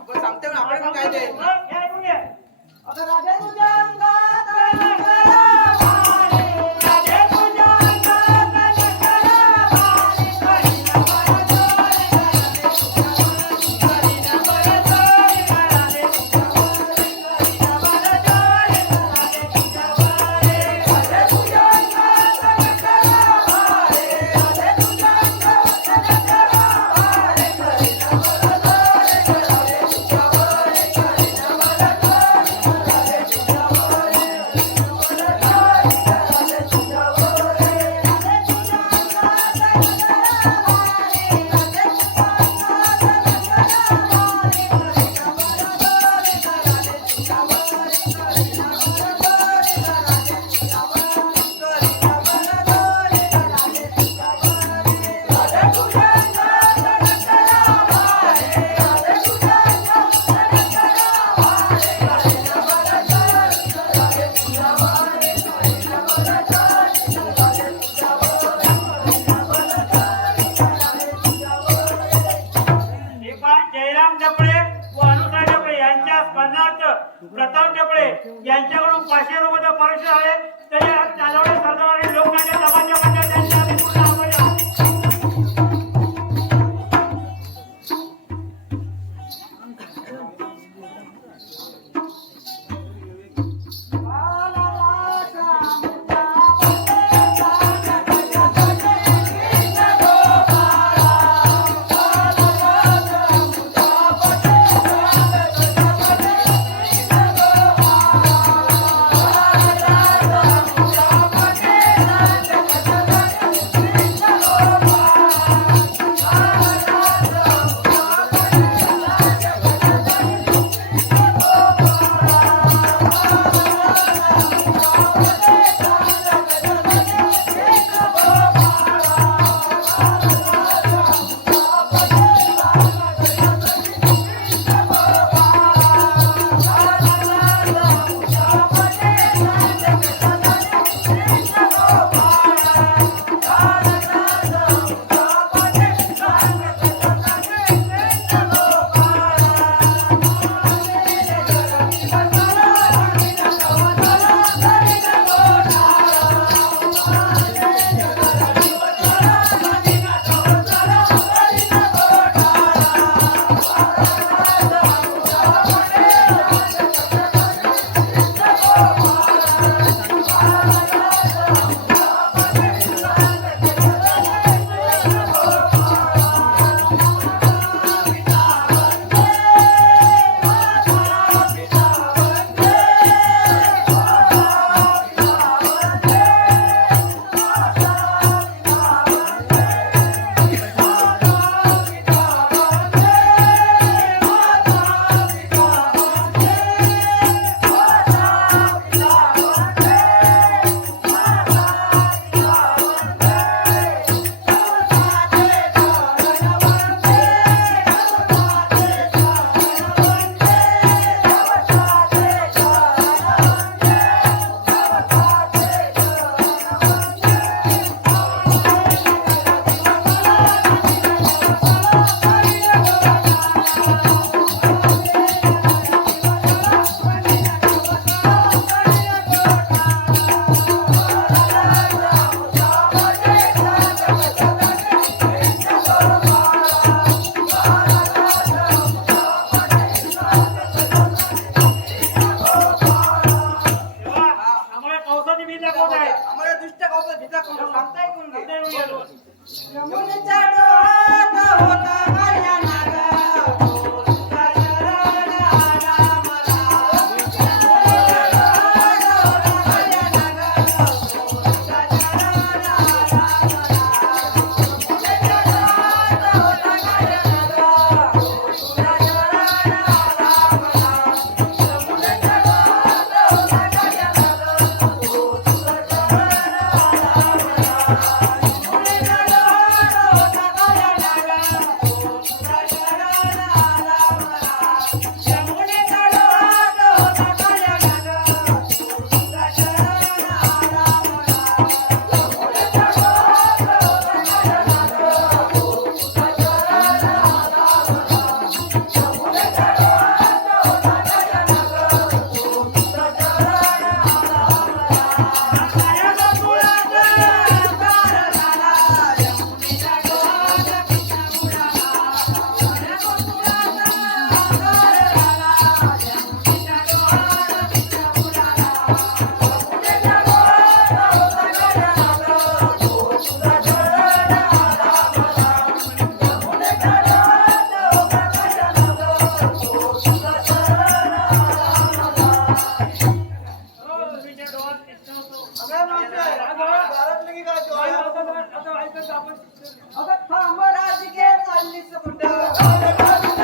आपण सांगते ना आपण काय ते आता राजा तुझ्या अंगात यमुनेच्या डोहात होता माझ्या नाग, तुझा शरण आला मला. यमुनेच्या डोहात होता माझ्या नाग, तुझा शरण आला मला. यमुनेच्या डोहात होता माझ्या नाग, तुझा शरण आला मला. यमुनेच्या डोहात होता माझ्या नाग, तुझा शरण अगं मावशे, घरातलं की काय काय तो? आता ऐकायचं आपण. अगं थांब राजगे चाललीस कुठं?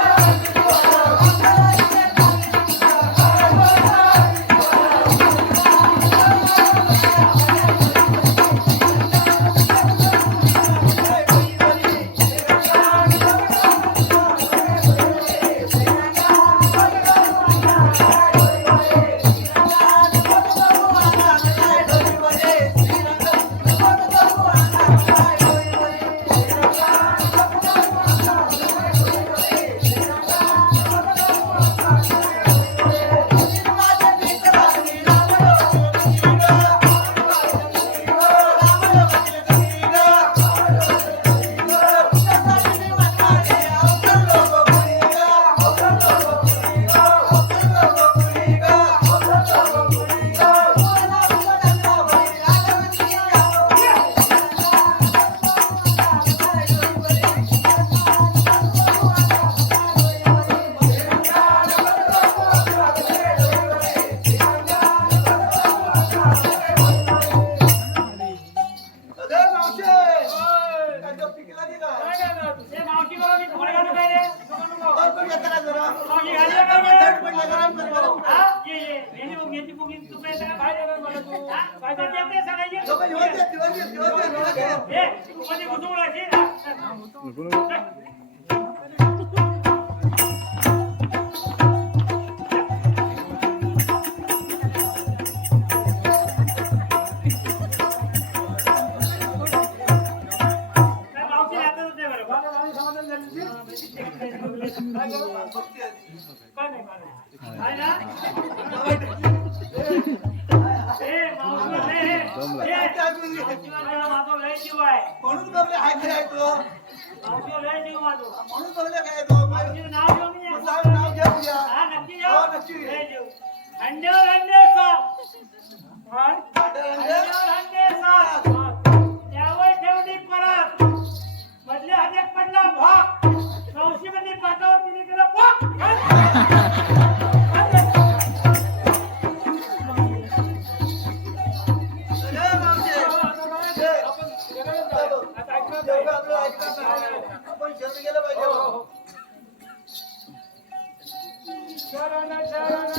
अगं मावशे, काय तो पिकला की काय? ए, मावशी बाबा, मी तुम्हाला घालू काय रे? नको, नको. बघ बघ येतं का जरा? मावशी घाली का काय रे? थंड पडलं, गरम कर बरं. हा? ये, ये. यांची बुकिंग तुम्ही येता का? बाहेर येणार मला तू. हा? काय तर येते सांगायचे? लोकं येऊ दे, येऊ दे, येऊ दे, येऊ दे. ए, तू मध्ये घुसून राहशील. हा? काय मावशी हातच दे बरं. मला माझी समाधान झाली होती. काय करू? काय नाही, काय नाही. आहे ना? ए, मावशी, ए, मावशीला माझा लय जीव आहे. म्हणून बघले हाय काय तो, मावशीला लय जीव माझो. म्हणून बघले काय तो. मावशीचं नाव घेऊन ये. सांग, नाव घे उद्या. हा, नक्की हो, जाऊ. नक्की. लय जीव. अंड्यावर अंडे साप. काय? अंड्यावर अंडे साप. त्यावर ठेवली परत. मधल्या हातात पडला भाग. मावशीमध्ये पाटावर तिने केलं पॉक. अगं मावशे, देव आपलं ऐकणार नाही. आपण शेत गेलं पाहिजे. शरण शरण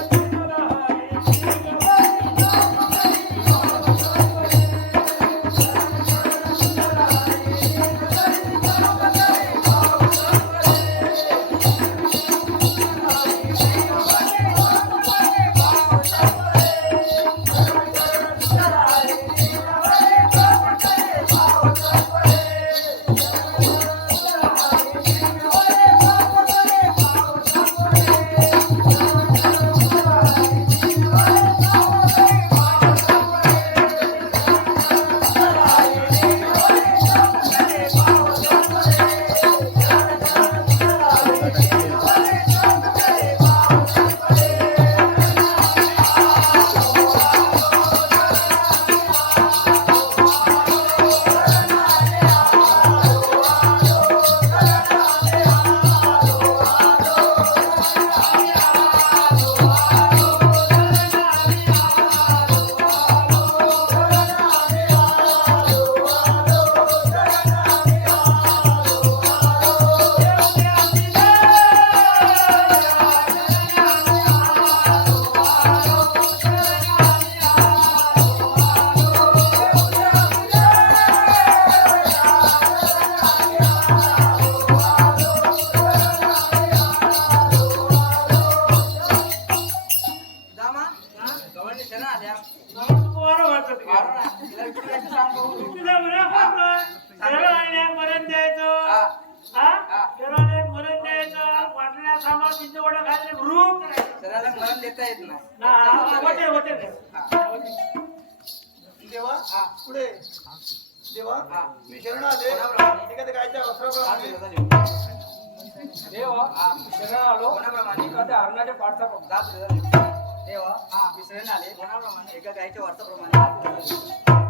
येत नाही वाटेल वाटेल देवा हा. पुढे देवा हा. मी शरण आले कोणाप्रमाणे? एखाद्या गायच्या वस्त्राप्रमाणे देवा शरण आलो कोणाप्रमाणे? एखाद्या हरणाच्या पाठचा देवा विसरून आले कोणाप्रमाणे एका गायच्या वार्ताप्रमाणे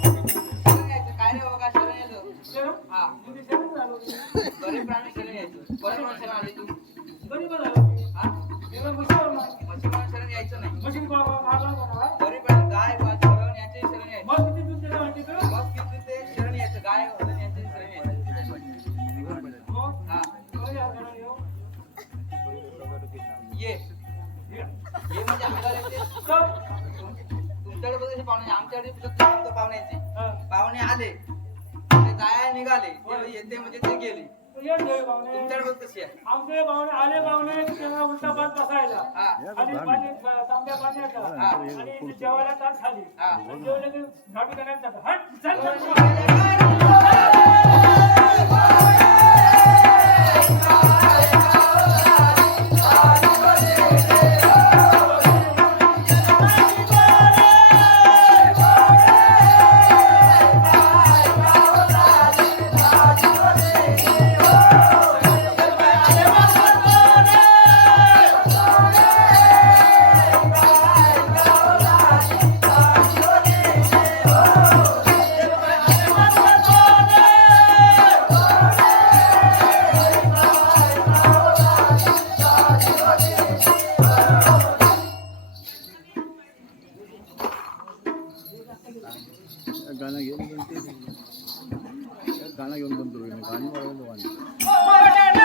काय रे बाबा शरण येतो हा बरे प्राणी शरण यायचं कोणाप्रमाणे शरण आले तू हा मच्छीमार शरण यायचं नाही बरे प्राणी गाय वाघ हरण यांचे शरण यायचं मग किती ते शरण यायचं गाय हरण यांचे शरण यायचं हा ये ये म्हणजे आमच्याकडे येते तुमच्याकडे बघा पाहुणे आमच्याकडे फक्त पाहुण्याचे पाहुणे आले ते जाया निघाले ते येते म्हणजे ते गेले तुमच्याकडे बघ कशी आहे आमचे पाहुणे आले पाहुणे त्यांना उलटा पात बसायला हा आणि पाणी तांब्या पाण्याचा आणि इथे जेवायला ताट खाली हा. जेवले की झाडू करायला जातात. हट चल गाणं घेऊन बनतो गाणी वाजवतो गाणी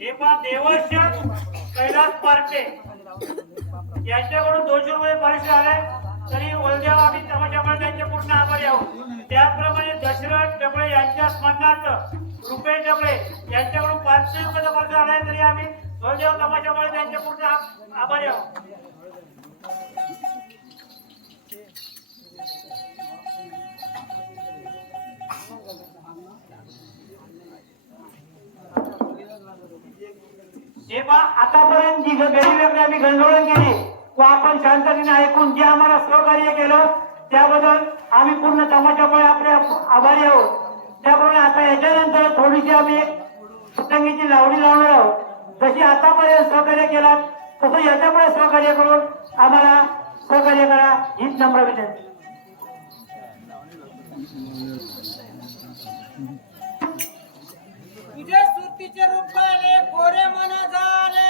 हे पहा देवर्षण कैलास पार्टे यांच्याकडून 200 रुपये पारितोषिक आले. तरी वलदेव आम्ही तमाशामुळे त्यांचे पूर्ण आभारी आहोत. त्याचप्रमाणे दशरथ डबळे यांच्या स्मरणार्थ रुपेश डबळे यांच्याकडून 500 रुपयाचा पारितोषिक आलाय. तरी आम्ही वलदेव तमाशामुळे त्यांचे पूर्ण आभारी आहोत. हे पहा आतापर्यंत जी गरीब आम्ही गंडोळण केली व आपण शांततेने ऐकून जे आम्हाला सहकार्य केलं त्याबद्दल आम्ही पूर्ण तमाशामुळे आपले आभारी आहोत. त्याप्रमाणे आता याच्यानंतर थोडीशी आम्ही पतंगीची लावणी लावणार आहोत. जशी आतापर्यंत सहकार्य केलात तसं याच्यामुळे सहकार्य करून आम्हाला सहकार्य करा हीच नम्र विनंती. तुझे सुरतीचे रूप झाले गोरे मन झाले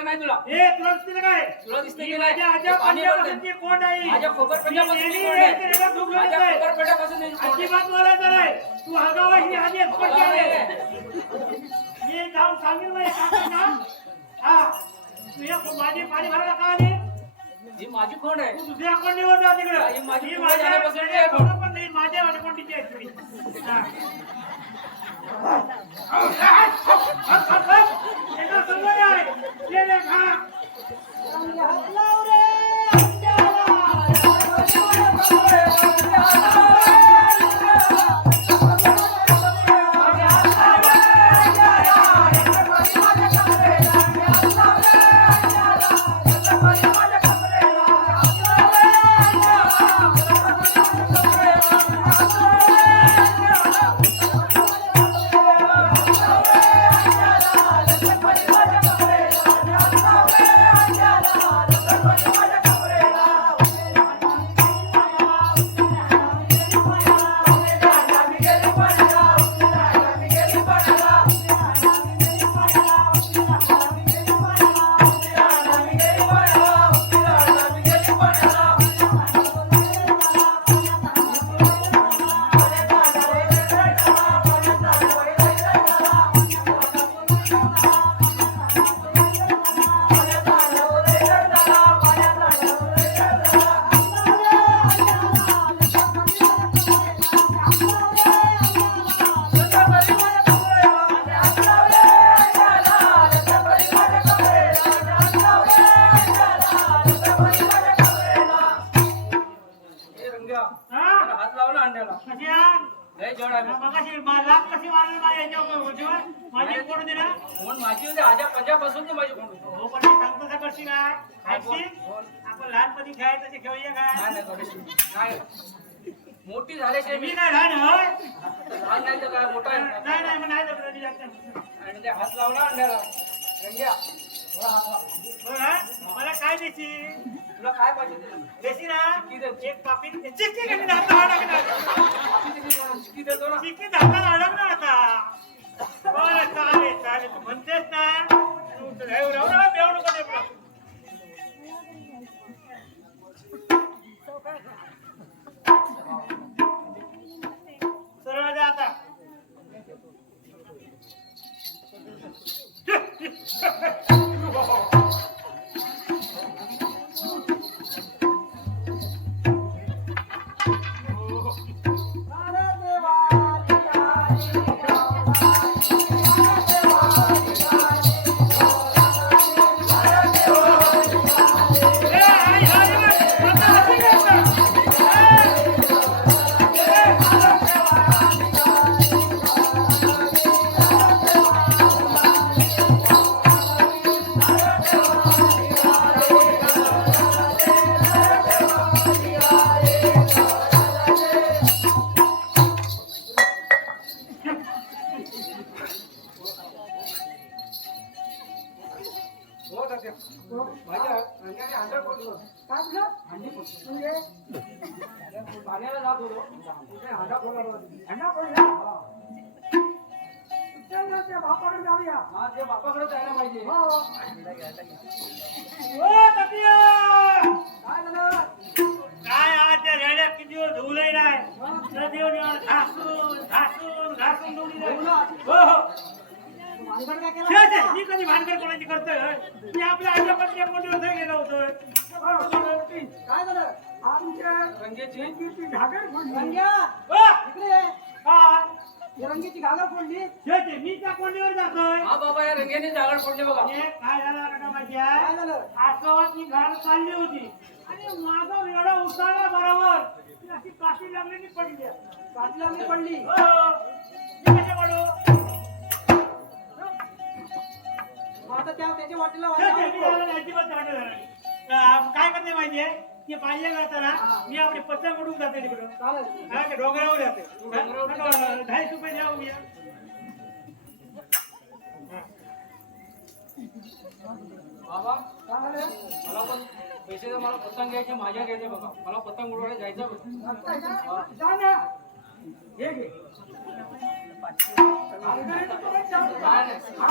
दिसते नाही तुला तुला दिसते काय तुला दिसते की ही नाही? माझ्या आजा पाणी पंजापासूनची कोण आहे माझ्या खोबरपेट्यापासून ही ती नेली कोण आहे, आहे? त्याला धुकलं माझ्या नाही. खोबरपेट्यापासून ती कोण आहे? अजिबात बोलायचं नाही तू हगावाशी आधी एक्सपर्ट मी जाऊन सांगेल मग काकांना हा तुझ्या माझी पाणी भरायला का आली ही माझी कोण आहे तू दुसऱ्या अकाउंटीवर जा तिकडे ही माझी ही पुढे माझ्या जाण्यापासून आहे कोण? पण नाही माझ्या अकाउंटीची आहे तुम्ही हा. एका समोर आहे ये रे, खा. ए, रंग्या, हा? जरा हात लाव ना अंड्याला कशी आहे? लय जड आहे बघ. मगाशी लाख कशी मारली माझ्या याच्यावर होतीवर? माझी कोण दिला कोण माझी होती आजा पंजाबपासून ती माझी कोण होती हो पण मी सांगतो का करशी काय काय बोल, खायची? बोल. आपण लहानपणी खेळायचं तसे खेळूया काय नाही नाही थोडीशी. नाही मोठी झाल्याशिवाय मी मी काय लहान होय लहान नाही तर काय मोठा आहे नाही नाही मग नाही जमलं मी जास्त. आणि ते हात लावला अंड्याला रंग्या थोडा हात लाव. बरं, हा? मला काय देशील तुला काय पाहिजे ते? देशी ना चिक्की दे. एक पापी चिक्की कधी हाताला अडकणार चिक्की देतो ना चिक्की हाताला अडकणार आता बरं चालेल चालेल तू म्हणतेस ना तू राहू ना बेवू नको ते पुढं. सरळ जा आता हो तात्या. माझ्या रंग्याने अंडा फोडलं. अंडी फोडली. पाण्याला जात होतो तिथे अंडा फोडला होता. हा ते बापाकडे जायला पाहिजे ओ तपिया काय आज त्या रेड्या किती दिवस धुवलंय नाही तर देऊन घासून घासून घासून धुवली नाही. हो हो छे, छे, मी कधी भानगड कोणाची करतोय होय? मी आपल्या आईच्या पत्नी कोणी होतं गेलो होतो काय झालं आमच्या रंग्याची रंग्या ओ, इकडे ये. काय? या रंगीची घागर फोडली छे, छे, मी त्या कोंडीवर जातोय हा बाबा या रंग्याने जागड फोडली बघा हे काय झालं का माहिती काय आहे झालं आसवात मी घाल चालली होती आणि माझा वेळा उसाळला बरोबर ती अशी काशी लागली की पडली पाठीला मी पडली हो मी कशी पडू मग आता त्याच्या वाटेला काय करते माहितीये ते पाहिजे जाताना मी आपली पतंग उडून जाते तिकडं चालेल हा, ते डोंगरावर जाते 250 रुपये द्या उद्या बाबा काय झालं मला पण पैसे तर मला पतंग घ्यायचे माझ्या घ्यायचे बघा मला पतंग उडवायला जायचं बघा. असं आहे का? जा ना. हे घे. नाही, नाही. हा?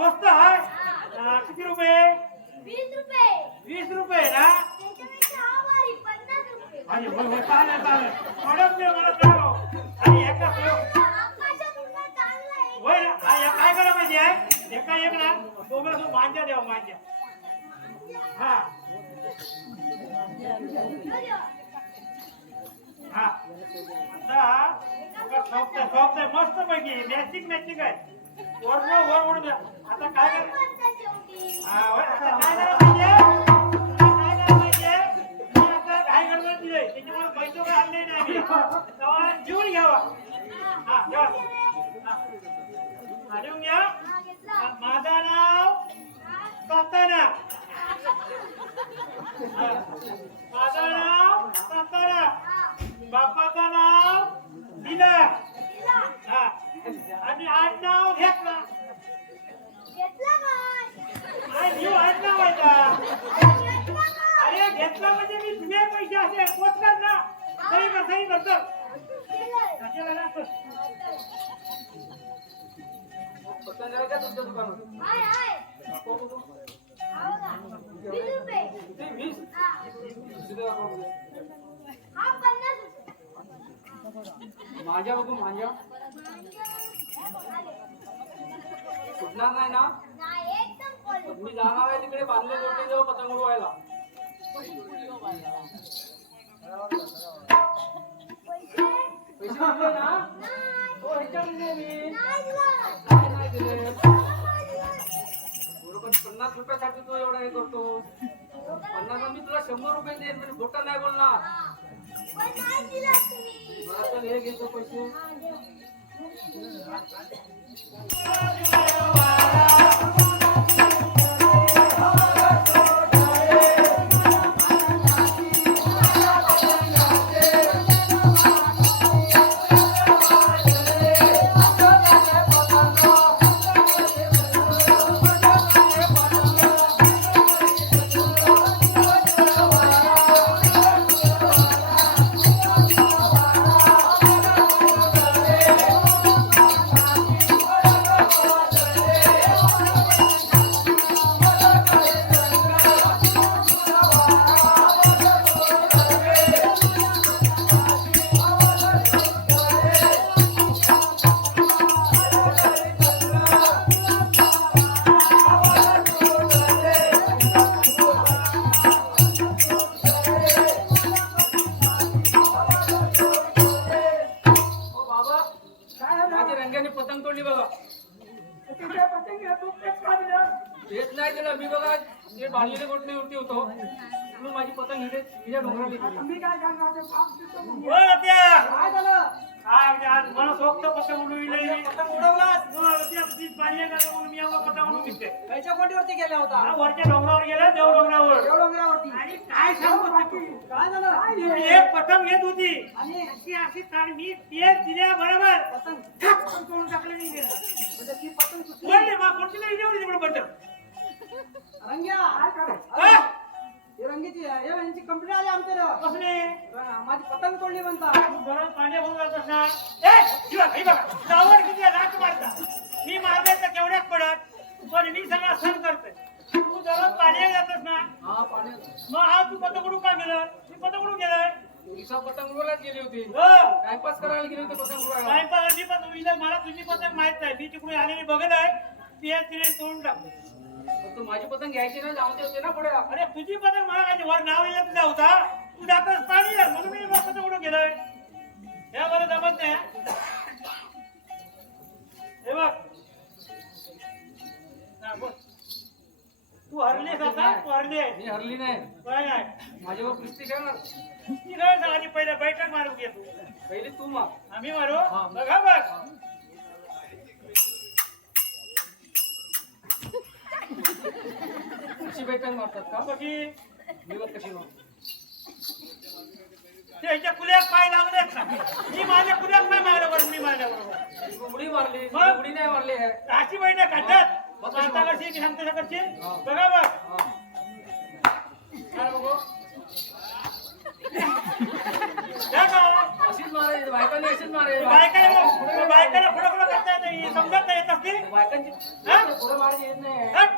स्वस्त आहे किती रुपये 20 रुपये 20 रुपये ना त्याच्यापेक्षा आभारी 50 रुपये आणि होय चालेल चालेल मॅडम ते मला सांगा आणि एका आकाशात उडत आणलाय होय ना काय करा माहिती आहे एका एक ना दोघं मांजा द्या मांजा हा हा आता सॉफ्ट आहे मस्त पैकी मॅचिंग आहे वर उडून द्या आता काय करा शेवटी हा होय आता काय करा माहितीये मी आता काय करणार दिले त्याच्यामुळे पैसे काय आणले नाही मी तेव्हा जीवन घ्यावा हा घ्या लिहून घ्या हा घेतला माझं नाव सातारा माझं नाव सातारा बापाचं नाव दिला हा आणि आडनाव घेतला घेतला काय न्यू आडनाव आहे का घेतला काय अरे घेतला म्हणजे मी जुने पैसे असे पोचणार ना सही करतो पतंग आहे का तुमच्या दुकानात? हाय हाय दाखव बघू. हो का 20 रुपये किती? 20? हा किती दाखव बघू. हा 50 रुपये माझ्या बघू माझ्या फुटणार नाही ना? नाही एकदम क्वालिटी मी जाणार आहे तिकडे बांधले जोडले जेव्हा पतंग उडवायला. पैसे पैसे दिले ना? नाही हो ह्याच्यामध्ये मी नाही दिला काय नाही दिले. नाही दिला बरोबर 50 रुपयासाठी तू एवढा हे करतो. 50 मी तुला 100 रुपये देईन म्हणजे खोटं नाही बोलणार. हा. पण नाही दिला तुम्ही बरं चल हे घेतो पैसे. हा, देऊ. ओ बाबा माझ्या रंगाने पतंग तोडली बघा. तिथे पतंग घ्या, तू तेच का दिलं? तेच नाही दिलं मी बघा ते बांधलेले गोठणे उरती होतो म्हणून माझी पतंग हिच्या डोंगराला गेली. मी काय करणार ते पाप देतो मग. हो, त्या. काय झालं काय आज मला सोबत पतंग उडविले पतंग उडवलास पाणी म्हणून मी एवढा पतंग उडवून घेतले खायच्या कोटीवरती गेला होता वरच्या डोंगरावर गेला देव डोंगरावर देव डोंगरावरती आणि काय सांगू बाकी? काय झालं ती एक पतंग घेत होती आणि अशी अशी ताण मी तेच दिल्या बरोबर पतंग ठक करून तोडून टाकलं नाही गेलं. म्हणजे ती पतंग सुटली. बोलले बा कोणती नाही देऊ तिकडे पतंग रंग्या हा? हे रंगीची यांची कंप्लेंट आली आमच्या कसले माझी पतंग तोडली म्हणता तू घरात पाण्या भरून जातोस ना शिवा हे बघा जावड किती आहे, लाथ मारता मी मारले तर केवढ्याच पडत पण मी सगळा सण करतोय तू घरात पाण्यात जातोस ना हा पाण्यात मग आज तू पतंग उडू का गेलं मी पतंग उडू गेलोय तुझा पतंग उडवायला गेली होती. हो टाइमपास करायला गेली होती पतंग उडवायला. टाइमपास मी पण तुझी मला तुझी पतंग माहित नाही मी तिकडून आलेली बघत आहे ती तिने तोडून टाकली पण तू माझी पतंग घ्यायची ना जाऊन होते ना पुढे. अरे तुझी पतंग मला काय वर नाव लिहिलं तुझा होता तू जातोस पाणी आहे, म्हणून मी पतंग उडून गेलोय या बरं जमत नाही हा? हे बघ हा, बोल. तू हरलीस आता तू हरली आहे मी हरली नाही. काय नाही माझ्यावर कुस्ती खेळणार. ती काय सांगायची पहिले बैठक मारू घे तू पहिली तू मार. आम्ही मारू हा. बघा बघ कशी बैठक मारतात का? कशी मी बघ कशी मार. त्याच्या कुल्यात पाय लावलेत ना मी माझ्या कुल्यात पाय मारलं बरं मी माझ्याबरोबर उडी मारली मग? उडी नाही मारली आहे. अशी बैठक काढतात मग कशी आता मारली? कशी मी सांगतो करते हा. बघा बघ हा. काय बघू या का? अशीच मारायची बायकांनी अशीच मारायची. बायकाला पुढं करता येत नाही समजत नाही येत असते बायकांची हा? पुढे मारायची येत नाही हट,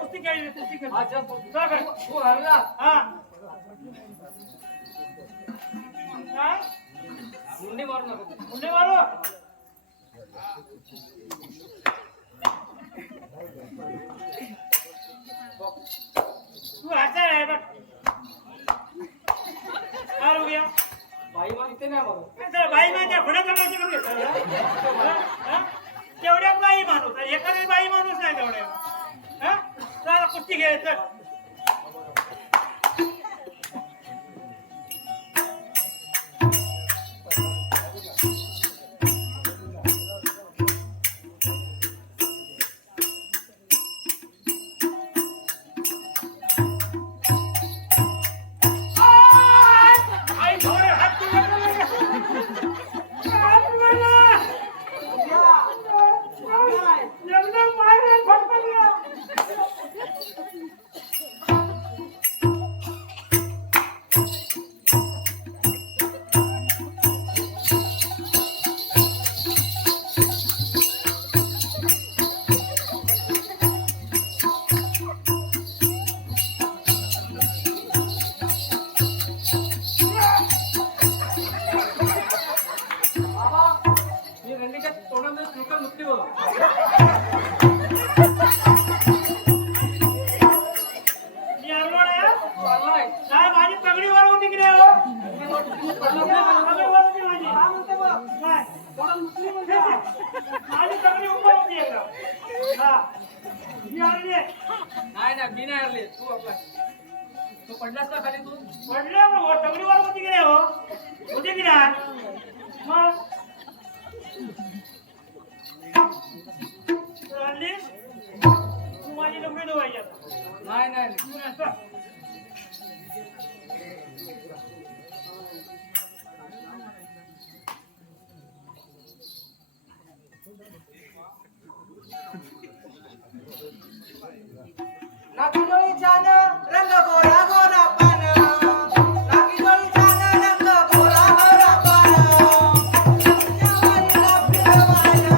कुस्ती खेळली कुस्ती खेळली अच्छा तुला काय? तू हरला हा काय मुंडी मारू नको मुंडे मारू तू हसा आहे बघ काय हो गया बाई मग इथे नाही मारू तर बाई माझ्या घोड्या करायची कमी तेवढ्यात बाई माणूस एखादी बाई माणूस नाही तेवढ्या हा चला कुस्ती घ्यायचं आई थोडे हात एकदम मारे फटकल्या मी रंडीच्या तोंडामध्ये सुका नुकती बघा मी आलोय चाललाय काय माझी पगडीवर होती की नाही हो पगडीवर होती माझी काय माझी पगडी उभं होती एकदम हा ही आली आहे. नाही नाही मी नाही हरले तू आपला तू पडलास का खाली तू पडले मग पगडीवर होती की नाही हो होती की नाही मग आणली तू माझी लंबी धुवायची आता नाही नाही तू नसतं नाकी डोळी छान रंग गोरा गोरा पान नाकी डोळी छान रंग गोरा गोरा पान देवाला फिरवायला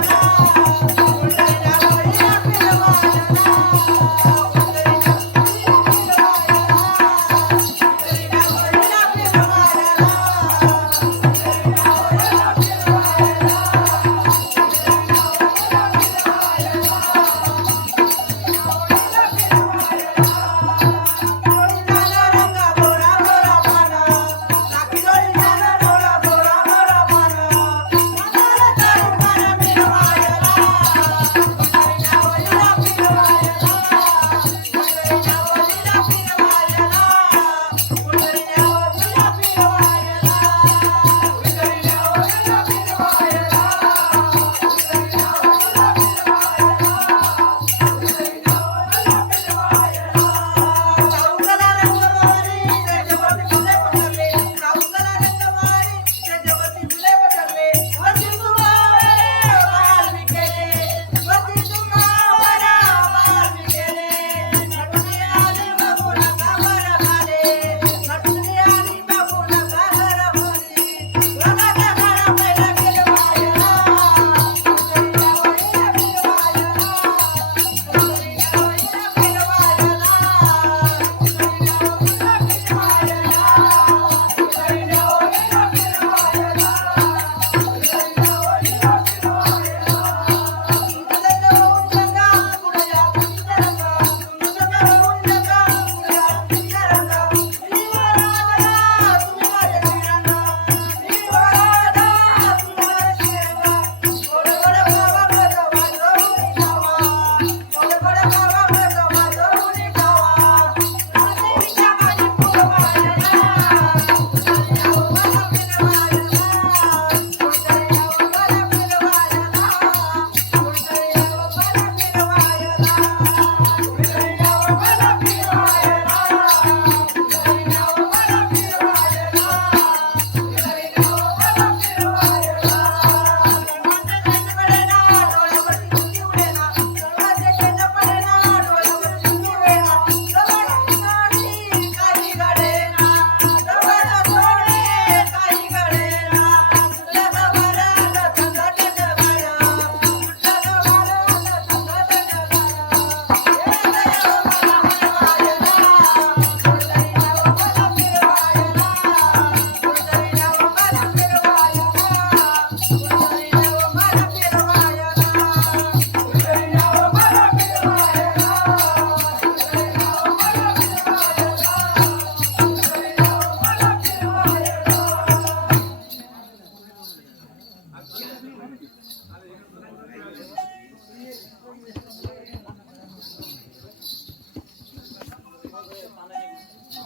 मुंडईला गोळीला फिरवायला मुंडईला गोळीला फिरवायला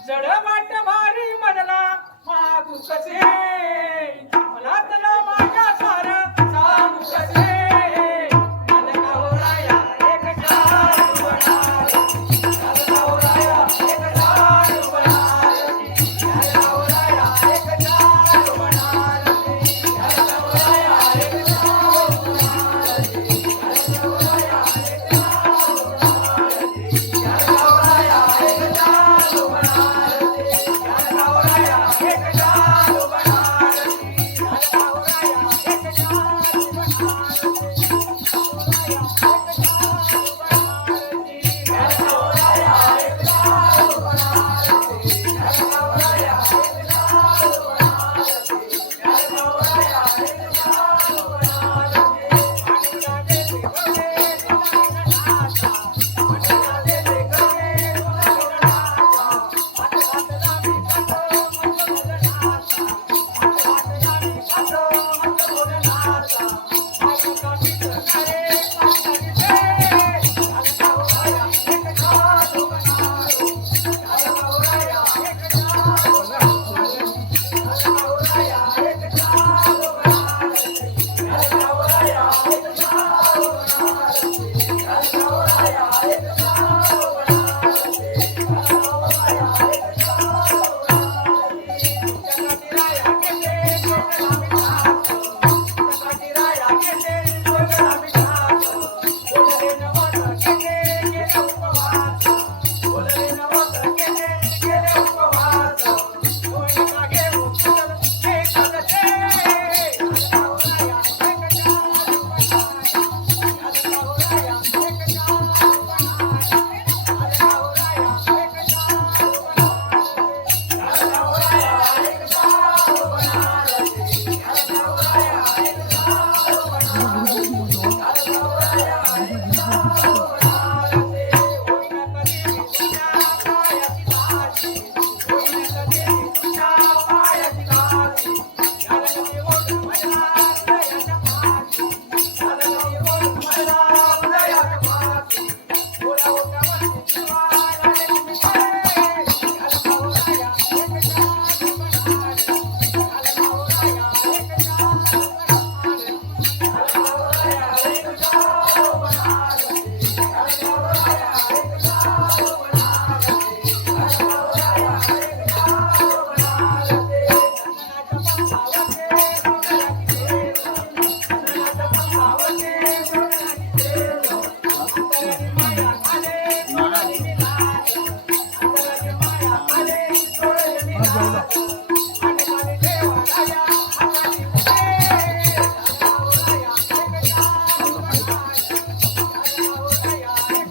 जड वाट भारी म्हणला मागू कसे मला तला माझ्या सार सांगू कसे मला गौराया एक जादू बनार मला गौराया एक जादू बनार मला गौराया एक जादू बनार मला गौराया एक जादू बनार मला गौराया एक जादू बनार मला गौराया एक जादू बनार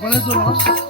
बनायचो ना